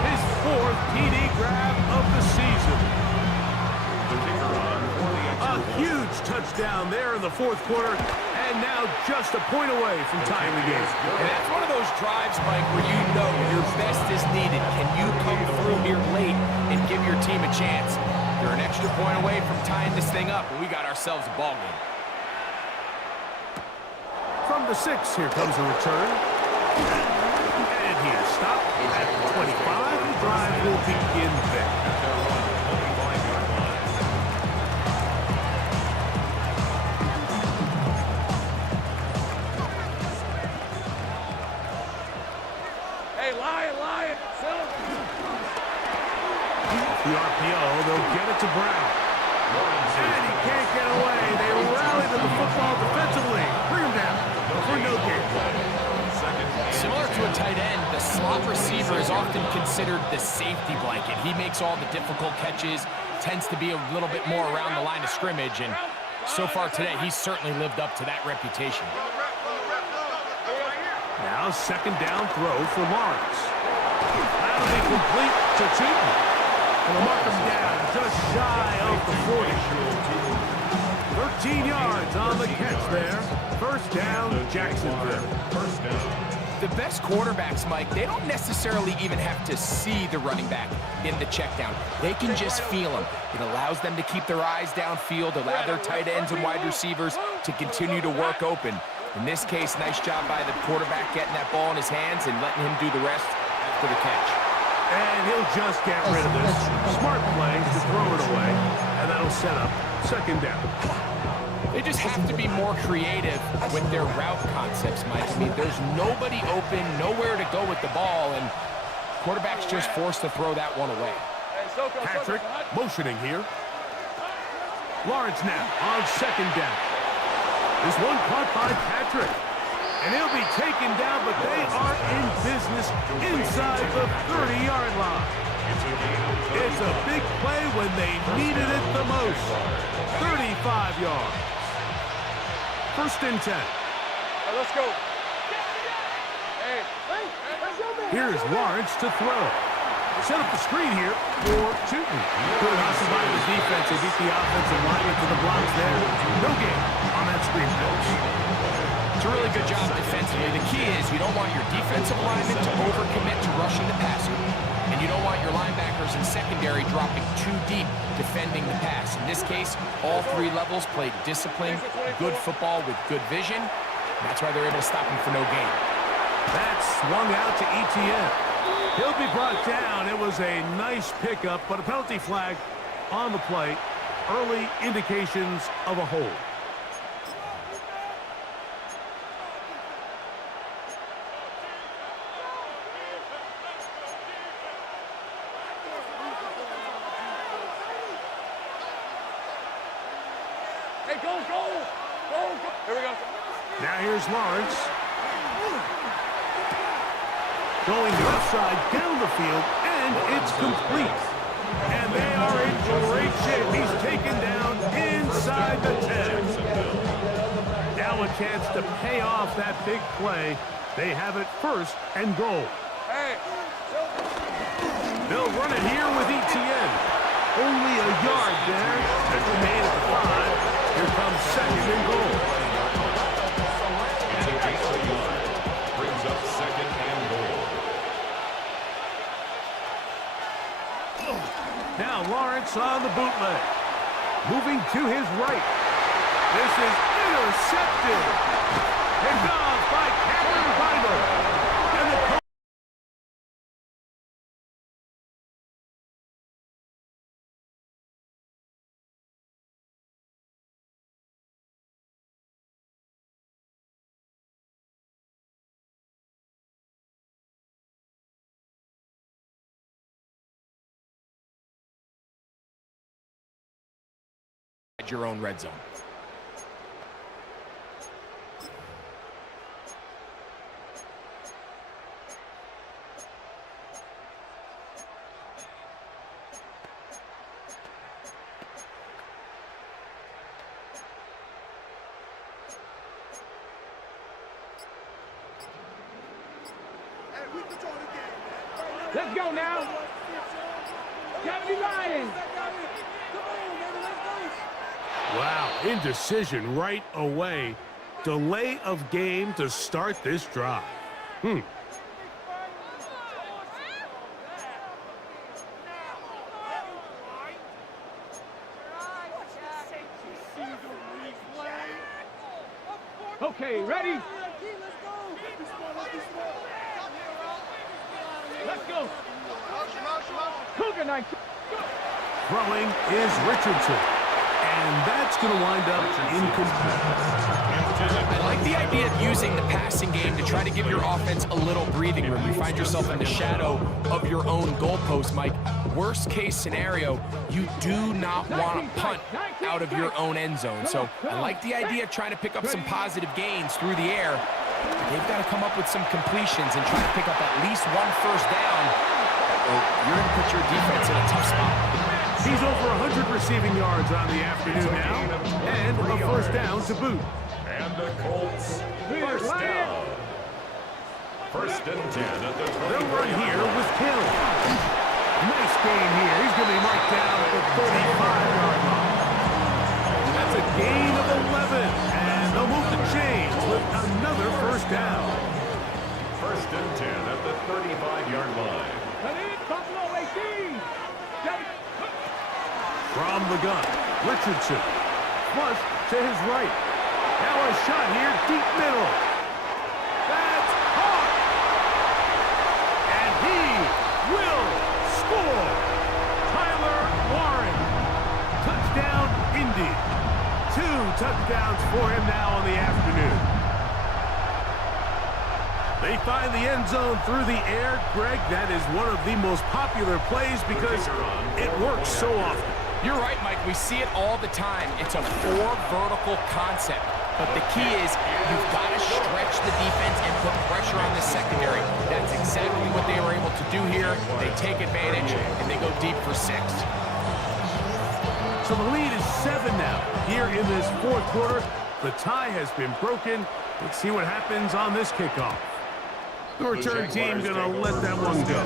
His 4th TD grab of the season. The kicker on for the A huge touchdown there in the 4th quarter, and now just a point away from tying the game. And that's one of those drives, Mike, where you know your best is needed. Can you come through here late and give your team a chance? You're an extra point away from tying this thing up, and we got ourselves a ball game. From the 6, here comes a return. And he is stopped at the 25. The drive will begin there. Hey, Lion. The RPO, they'll get it to Brown. And he can't get away. They rally to the football defensively. Bring him down for no gain. Similar to a tight end, the slot receiver is often considered the safety blanket. He makes all the difficult catches, tends to be a little bit more around the line of scrimmage, and so far today, he's certainly lived up to that reputation. Now 2nd down throw for Lawrence. That'll be complete to Cheaton. Will mark him down just shy of the 40. 13 yards on the catch there. 1st down, Jacksonville. 1st down. The best quarterbacks, Mike, they don't necessarily even have to see the running back in the check down. They can just feel him. It allows them to keep their eyes downfield, allow their tight ends and wide receivers to continue to work open. In this case, nice job by the quarterback getting that ball in his hands and letting him do the rest after the catch. And he'll just get rid of this. Smart play to throw it away, and that'll set up 2nd down. They just have to be more creative with their route concepts, Mike. I mean, there's nobody open, nowhere to go with the ball, and quarterback's just forced to throw that one away. Patrick motioning here. Lawrence now on 2nd down. This one caught by Patrick. And he'll be taken down, but they are in business inside the 30-yard line. It's a big play when they needed it the most. 35 yards. 1st and 10. Let's go. Here's Lawrence to throw. Set up the screen here for Cheaton. Good hustle by the defense. They beat the offensive lineman to the blocks there. No gain on that screen pass. It's a really good job defensively. The key is you don't want your defensive linemen to overcommit to rushing the passer, and you don't want your linebackers in secondary dropping too deep defending the pass. In this case, all 3 levels played disciplined, good football with good vision. That's why they're able to stop him for no gain. That swung out to ETN. He'll be brought down. It was a nice pickup, but a penalty flag on the play. Early indications of a hold. Hey, go, go! Go, go! Here we go. Now here's Lawrence. Going left side down the field, and it's complete. And they are in great shape. He's taken down inside the 10. Now a chance to pay off that big play. They have it first and goal. Hey! They'll run it here with ETN. Only a yard there. As we made it to 5. Here comes second and goal. Brings up second and goal. Now Lawrence on the bootleg. Moving to his right. This is intercepted. Picked off by Cameron Bible. And the Colts Your own red zone. Let's go now! Gotta be riding! Wow, indecision right away. Delay of game to start this drive. Okay, ready? Let's go! Cougar night! Throwing is Richardson. And that's going to wind up incomplete. I like the idea of using the passing game to try to give your offense a little breathing room. You find yourself in the shadow of your own goalpost, Mike. Worst case scenario, you do not want to punt out of your own end zone. So I like the idea of trying to pick up some positive gains through the air. But they've got to come up with some completions and try to pick up at least one first down, or you're going to put your defense in a tough spot. He's over 100 receiving yards on the afternoon now, and a first down to boot. And the Colts, first down. First and 10 at the 20. They'll run here with Kelly. Nice game here. He's going to be marked down at the 35-yard line. That's a gain of 11, and they'll move the chains with another first down. First and 10 at the 35-yard line. Buffalo 18! From the gun, Richardson. Flush to his right. Now a shot here, deep middle. That's caught. And he will score. Tyler Warren. Touchdown, Indy. 2 touchdowns for him now on the afternoon. They find the end zone through the air. Greg, that is one of the most popular plays because it works so often. You're right, Mike. We see it all the time. It's a 4 vertical concept. But the key is you've got to stretch the defense and put pressure on the secondary. That's exactly what they were able to do here. They take advantage, and they go deep for 6. So the lead is 7 now. Here in this fourth quarter, the tie has been broken. Let's see what happens on this kickoff. The return team going to let that one go.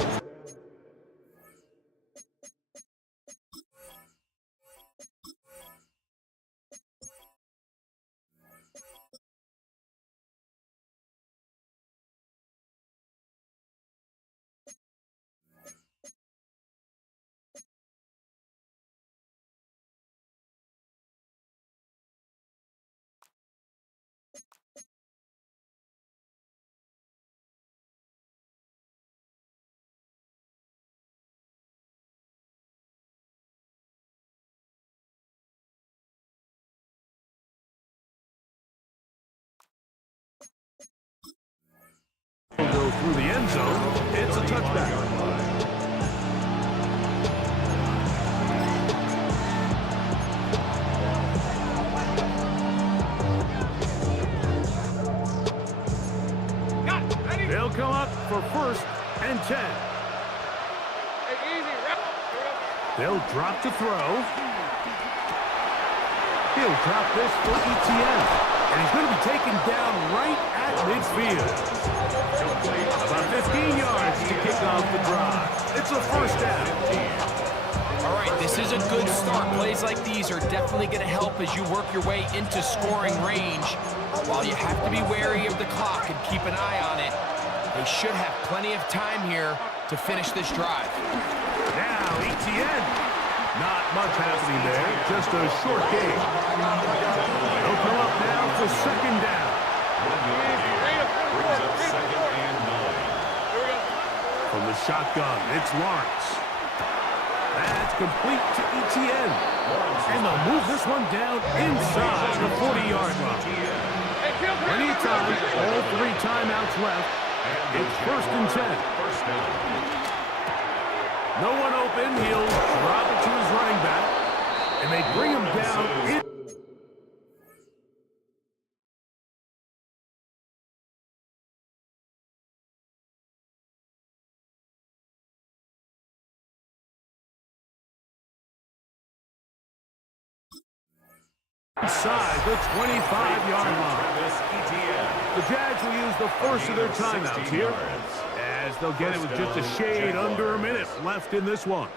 through the end zone. It's a touchback. They'll come up for 1st and 10. They'll drop to throw. He'll drop this for ETN. And he's going to be taken down right at midfield. About 15 yards to kick off the drive. It's a 1st down. All right, this is a good start. Plays like these are definitely going to help as you work your way into scoring range. While you have to be wary of the clock and keep an eye on it, they should have plenty of time here to finish this drive. Now, ETN. Not much happening there, just a short game. They'll come up now for 2nd down. Brings up 2nd and 9. From the shotgun, it's Lawrence. That's complete to ETN. And they'll move this one down inside the 40-yard line. Plenty of time, all 3 timeouts left. It's 1st and 10. No one open. He'll drop it to his running back. And they bring him down inside the 25-yard line. The Jags will use the first of their timeouts here, as they'll get it with just a shade under a minute left in this one.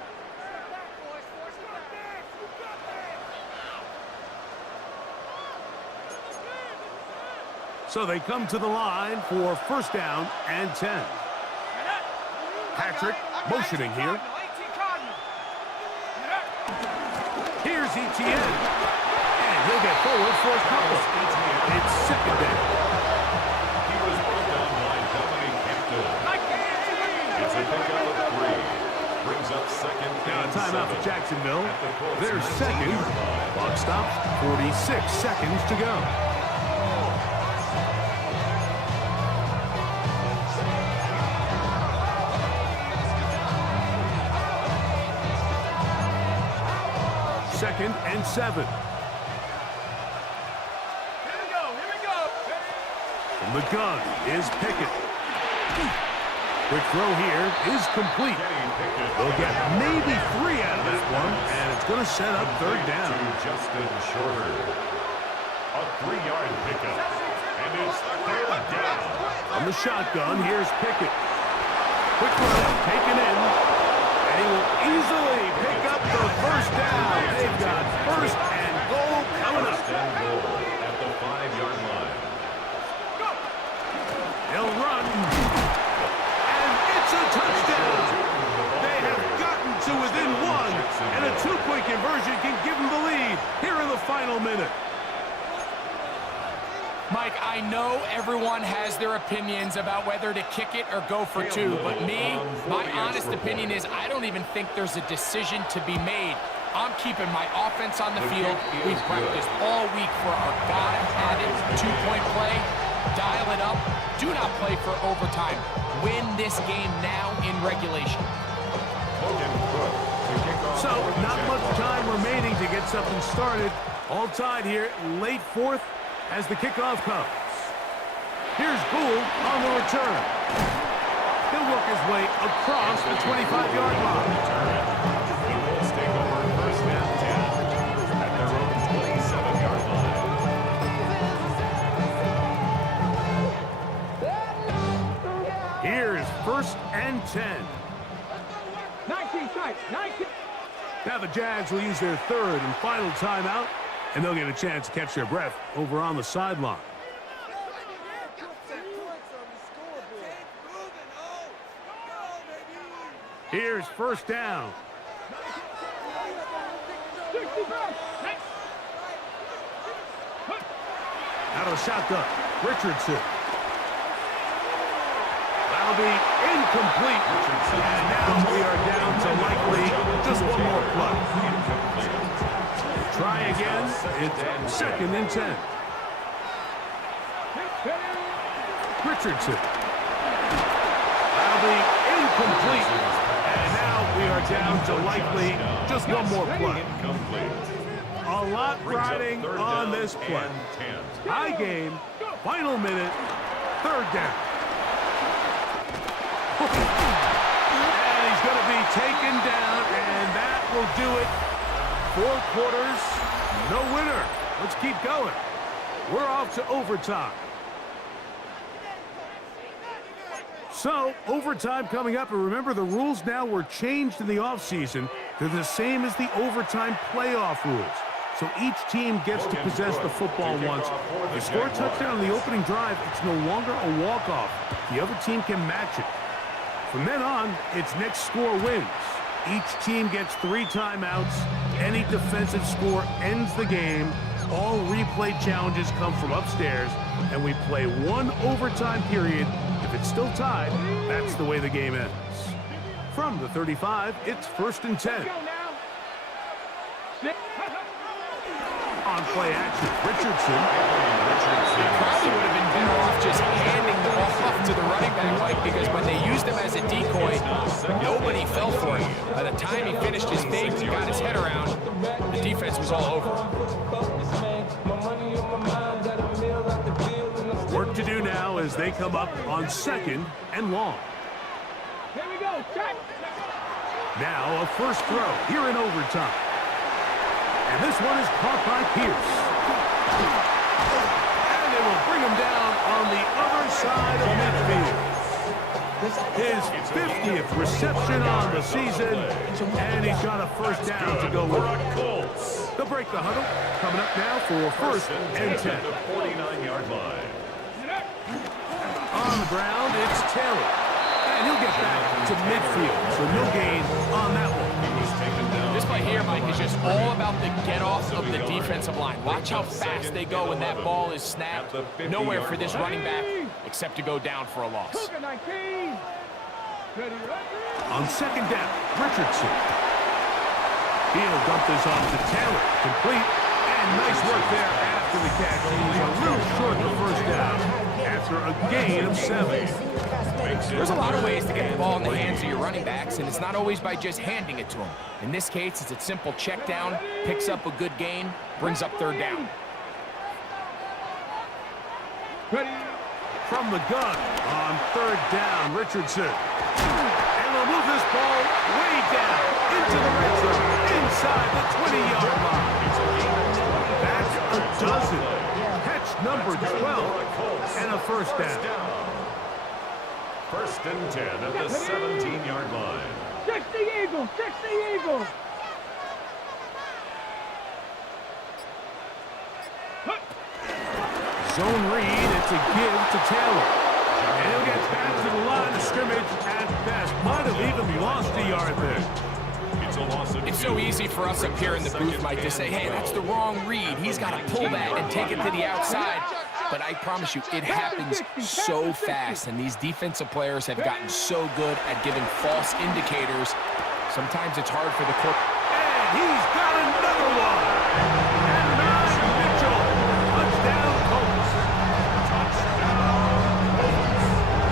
So they come to the line for 1st down and 10. Patrick motioning here. Here's ETN. And he'll get forward for a couple. It's 2nd down. He was brought down by Dominic Hampton. It's a pickup of 3. Brings up 2nd Now a and timeout 7. for Jacksonville. At the Colts' Their 2nd. 19-yard line. Clock stops. 46 seconds to go. Second and 7. From the gun is Pickett. Quick throw here is complete. They'll get maybe 3 out of that one, and it's going to set up 3rd down. Justin Shorter. A 3-yard pickup. And it's 3rd down. On the shotgun, here's Pickett. Quick run, taken in. And he will easily pick up the 1st down. They've got 1st and goal coming up. 1st and goal at the 5-yard line. He'll run. And it's a touchdown. They have gotten to within 1. And a 2-point conversion can give them the lead here in the final minute. Mike, I know everyone has their opinions about whether to kick it or go for 2, but me, my honest opinion is I don't even think there's a decision to be made. I'm keeping my offense on the field. We've practiced all week for our gotta-have-it 2-point play. Dial it up. Do not play for overtime. Win this game now in regulation. So, not much time remaining to get something started. All tied here, late 4th as the kickoff comes. Here's Gould on the return. He'll work his way across the 25-yard line. The Colts take over 1st and 10 at their own 27-yard line. Here's 1st and 10. 19 tight, 19. Now the Jags will use their 3rd and final timeout, and they'll get a chance to catch their breath over on the sideline. Here's 1st down. Out of the shotgun, Richardson. That'll be incomplete. And now we are down to likely just one more play. Try again. It's 2nd and 10. be incomplete. And now we are down to likely just one more play. A lot riding on this play. High game, final minute, third down. And he's going to be taken down, and that will do it. 4 quarters, no winner. Let's keep going. We're off to overtime. So, overtime coming up, and remember the rules now were changed in the offseason. They're the same as the overtime playoff rules. So each team gets to possess the football once. If you score a touchdown on the opening drive, it's no longer a walk-off. The other team can match it. From then on, it's next score wins. Each team gets 3 timeouts. Any defensive score ends the game. All replay challenges come from upstairs, and we play 1 overtime period. If it's still tied, that's the way the game ends. From the 35, it's 1st and 10. On play action, Richardson. Probably would have been better off just handing the ball off to the running back, Mike, because when they used him as a decoy, nobody fell for him. By the time he finished his fake and got his head around, the defense was all over. Work to do now as they come up on 2nd and long. Here we go, check. Now a first throw here in overtime. And this one is caught by Pierce. And they will bring him down on the other side of midfield. His 50th reception on the season, and he's got a first down to go with it. They'll break the huddle. Coming up now for 1st and 10. 49-yard line. On the ground, it's Taylor. And he'll get back to midfield, so no gain on that one. This play here, Mike, is just all about the get-off of the defensive line. Watch how fast they go when that ball is snapped. Nowhere for this running back except to go down for a loss. On 2nd down, Richardson. He'll dump this off to Taylor. Complete. And nice work there after the catch. He's a little short of the first down after a gain of 7. There's a lot of ways to get the ball in the hands of your running backs, and it's not always by just handing it to them. In this case, it's a simple check down, picks up a good gain, brings up 3rd down. From the gun on 3rd down, Richardson. And they'll move this ball way down into the red zone, inside the 20-yard line. That's a dozen. Catch number 12 and a first down. 1st and 10 at the 17-yard line. 60 Eagles, 60 Eagles. Zone read, it's a give to Taylor. And he'll get back to the line of scrimmage at best. Might have even lost a yard there. It's so easy for us up here in the booth, Mike, to say, hey, that's the wrong read. He's got to pull that and take it to the outside. But I promise you, it happens so fast, and these defensive players have gotten so good at giving false indicators. Sometimes it's hard for the court. And he's got another one. And Matt Mitchell. Touchdown, Colts.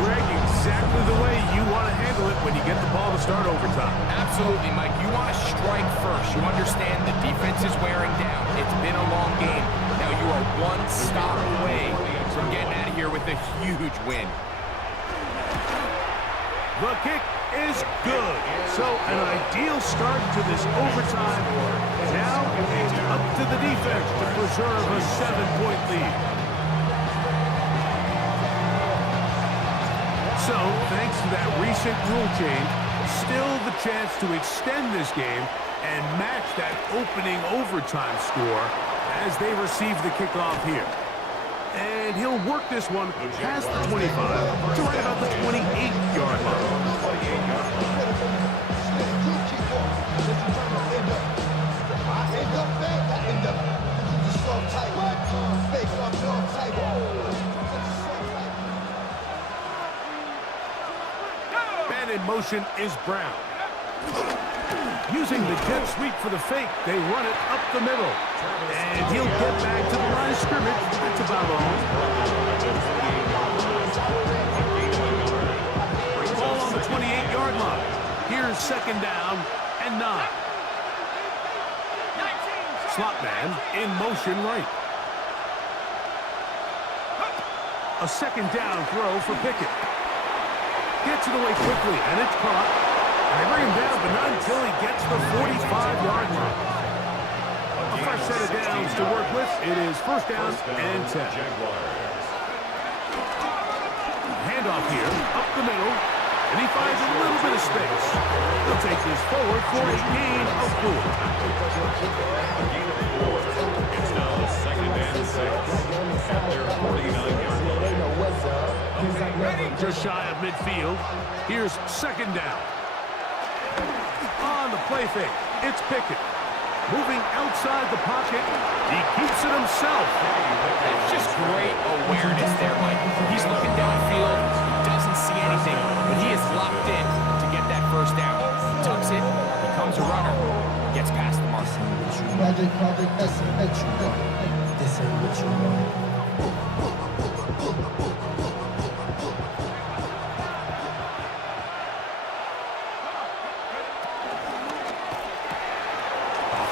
Greg, exactly the way you want to handle it when you get the ball to start overtime. Absolutely, Mike. You want to strike first. You understand the defense is wearing down. It's been a long game. Now you are 1 stop away from getting out of here with a huge win. The kick is good. So an ideal start to this overtime. Now it's up to the defense to preserve a 7-point lead. So, thanks to that recent rule change, still the chance to extend this game and match that opening overtime score as they receive the kickoff here. And he'll work this one past the 25 to right about the 28-yard line. Man in motion is Brown. Using the jet sweep for the fake, they run it up the middle. And he'll get back to the line of scrimmage. That's about all. Ball on the 25. 20-yard line. Here's second down and 9. Slot man in motion right. A second down throw for Pickett. Gets it away quickly, and it's caught. And they bring him down, but not until he gets the 45-yard line. A fresh set of downs to work with. It is first down and 10. Handoff here, up the middle, and he finds a little bit of space. He'll take this forward for a gain of 4. A gain of 4. It's now second and 6 at their 49-yard line. Just shy of midfield. Here's second down. On the play fake, it's Pickett. Moving outside the pocket, he keeps it himself. That's just great awareness there, Mike. He's looking downfield, he doesn't see anything, but he is locked in to get that first down. Tucks it, becomes a runner, gets past the mark. This ain't what you want.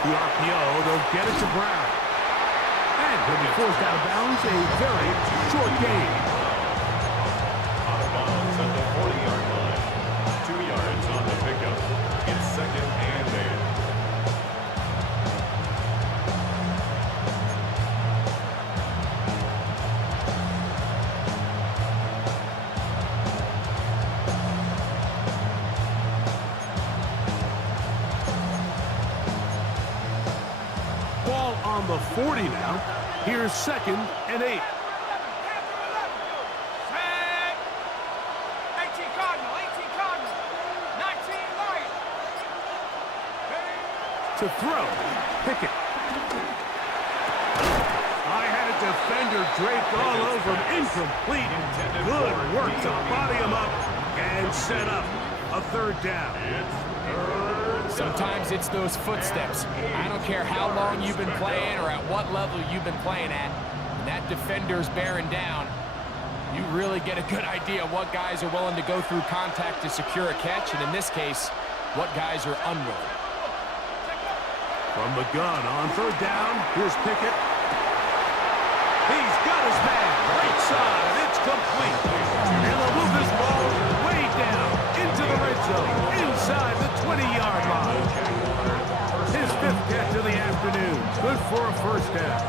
The RPO, they'll get it to Brown. And he'll be forced out of bounds, a very short gain. Out of bounds at the 40-yard line. 2 yards on the pickup. It's second and 8. Ball on the 40 now. Here's second and 8. 18 Cardinal, 19 Lion. To throw, Pickett. I had a defender draped all over him. Incomplete. Good work to body him up and set up a third down. Sometimes it's those footsteps. I don't care how long you've been playing or at what level you've been playing at. When that defender's bearing down, you really get a good idea of what guys are willing to go through contact to secure a catch, and in this case, what guys are unwilling. From the gun on third down, here's Pickett. He's got his man, right side, it's complete. And they'll move this ball way down into the red zone, inside the 20-yard line. His 5th catch of the afternoon, good for a first down.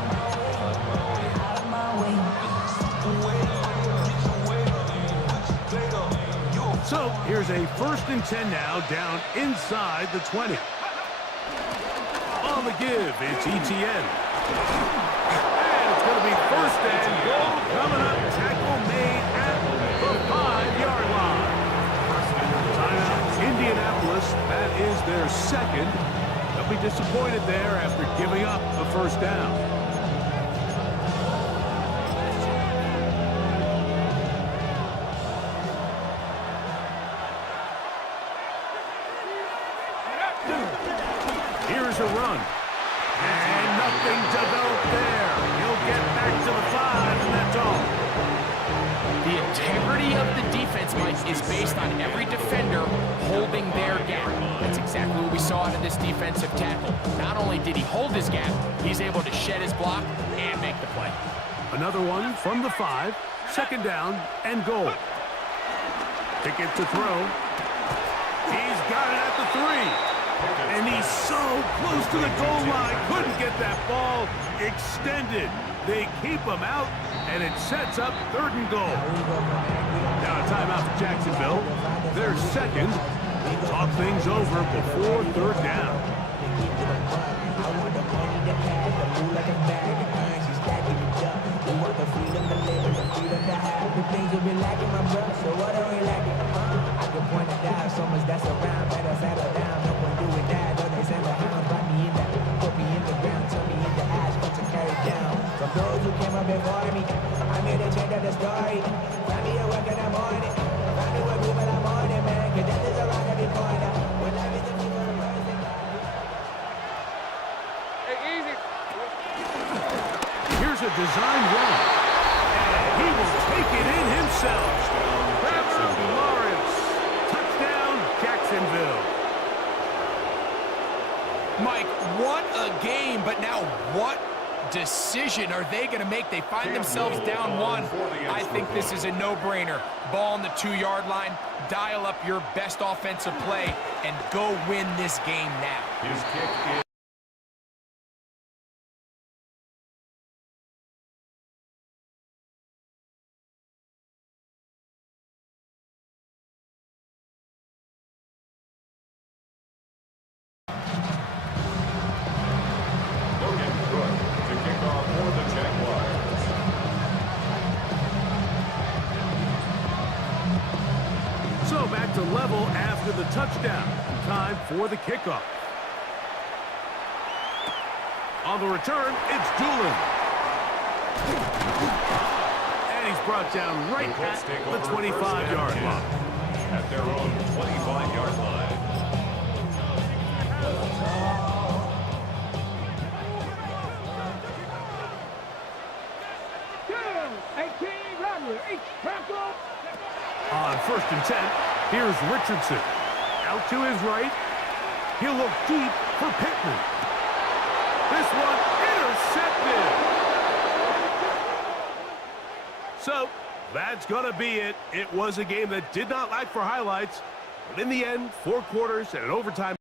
So here's a 1st and 10 now, down inside the 20. On the give, it's ETN. And it's going to be 1st and goal coming up. Tackle made at the 5-yard line. Timeout, Indianapolis. That is their 2nd. They'll be disappointed there after giving up the first down. Here's a run. And nothing developed there. He'll get back to the 5, and that's all. The integrity of the defense, Mike, is based on every defender holding their gap. That's exactly what we saw out of this defensive tackle. Not only did he hold his gap, he's able to shed his block and make the play. Another one from the 5. 2nd down and goal. Pickett to throw. He's got it at the 3. And he's so close to the goal line. Couldn't get that ball extended. They keep him out, and it sets up 3rd and goal. Now a timeout for Jacksonville. Their 2nd. Talk things over before 3rd down. Here's a design run. And he will take it in himself. Trevor Lawrence. Touchdown, Jacksonville. Mike, what a game, but now what decision are they going to make? They find themselves down one. I think this is a no-brainer. Ball on the 2-yard line, dial up your best offensive play, and go win this game now. His kick is to kick off for the Jaguars. So back to level after the touchdown. Time for the kickoff. On the return, it's Doolin. And he's brought down right at the 25-yard line. At their own 25-yard line. On 1st and 10, here's Richardson. Out to his right. He'll look deep for Pittman. This one intercepted. So, that's going to be it. It was a game that did not lack for highlights. But in the end, 4 quarters and an overtime.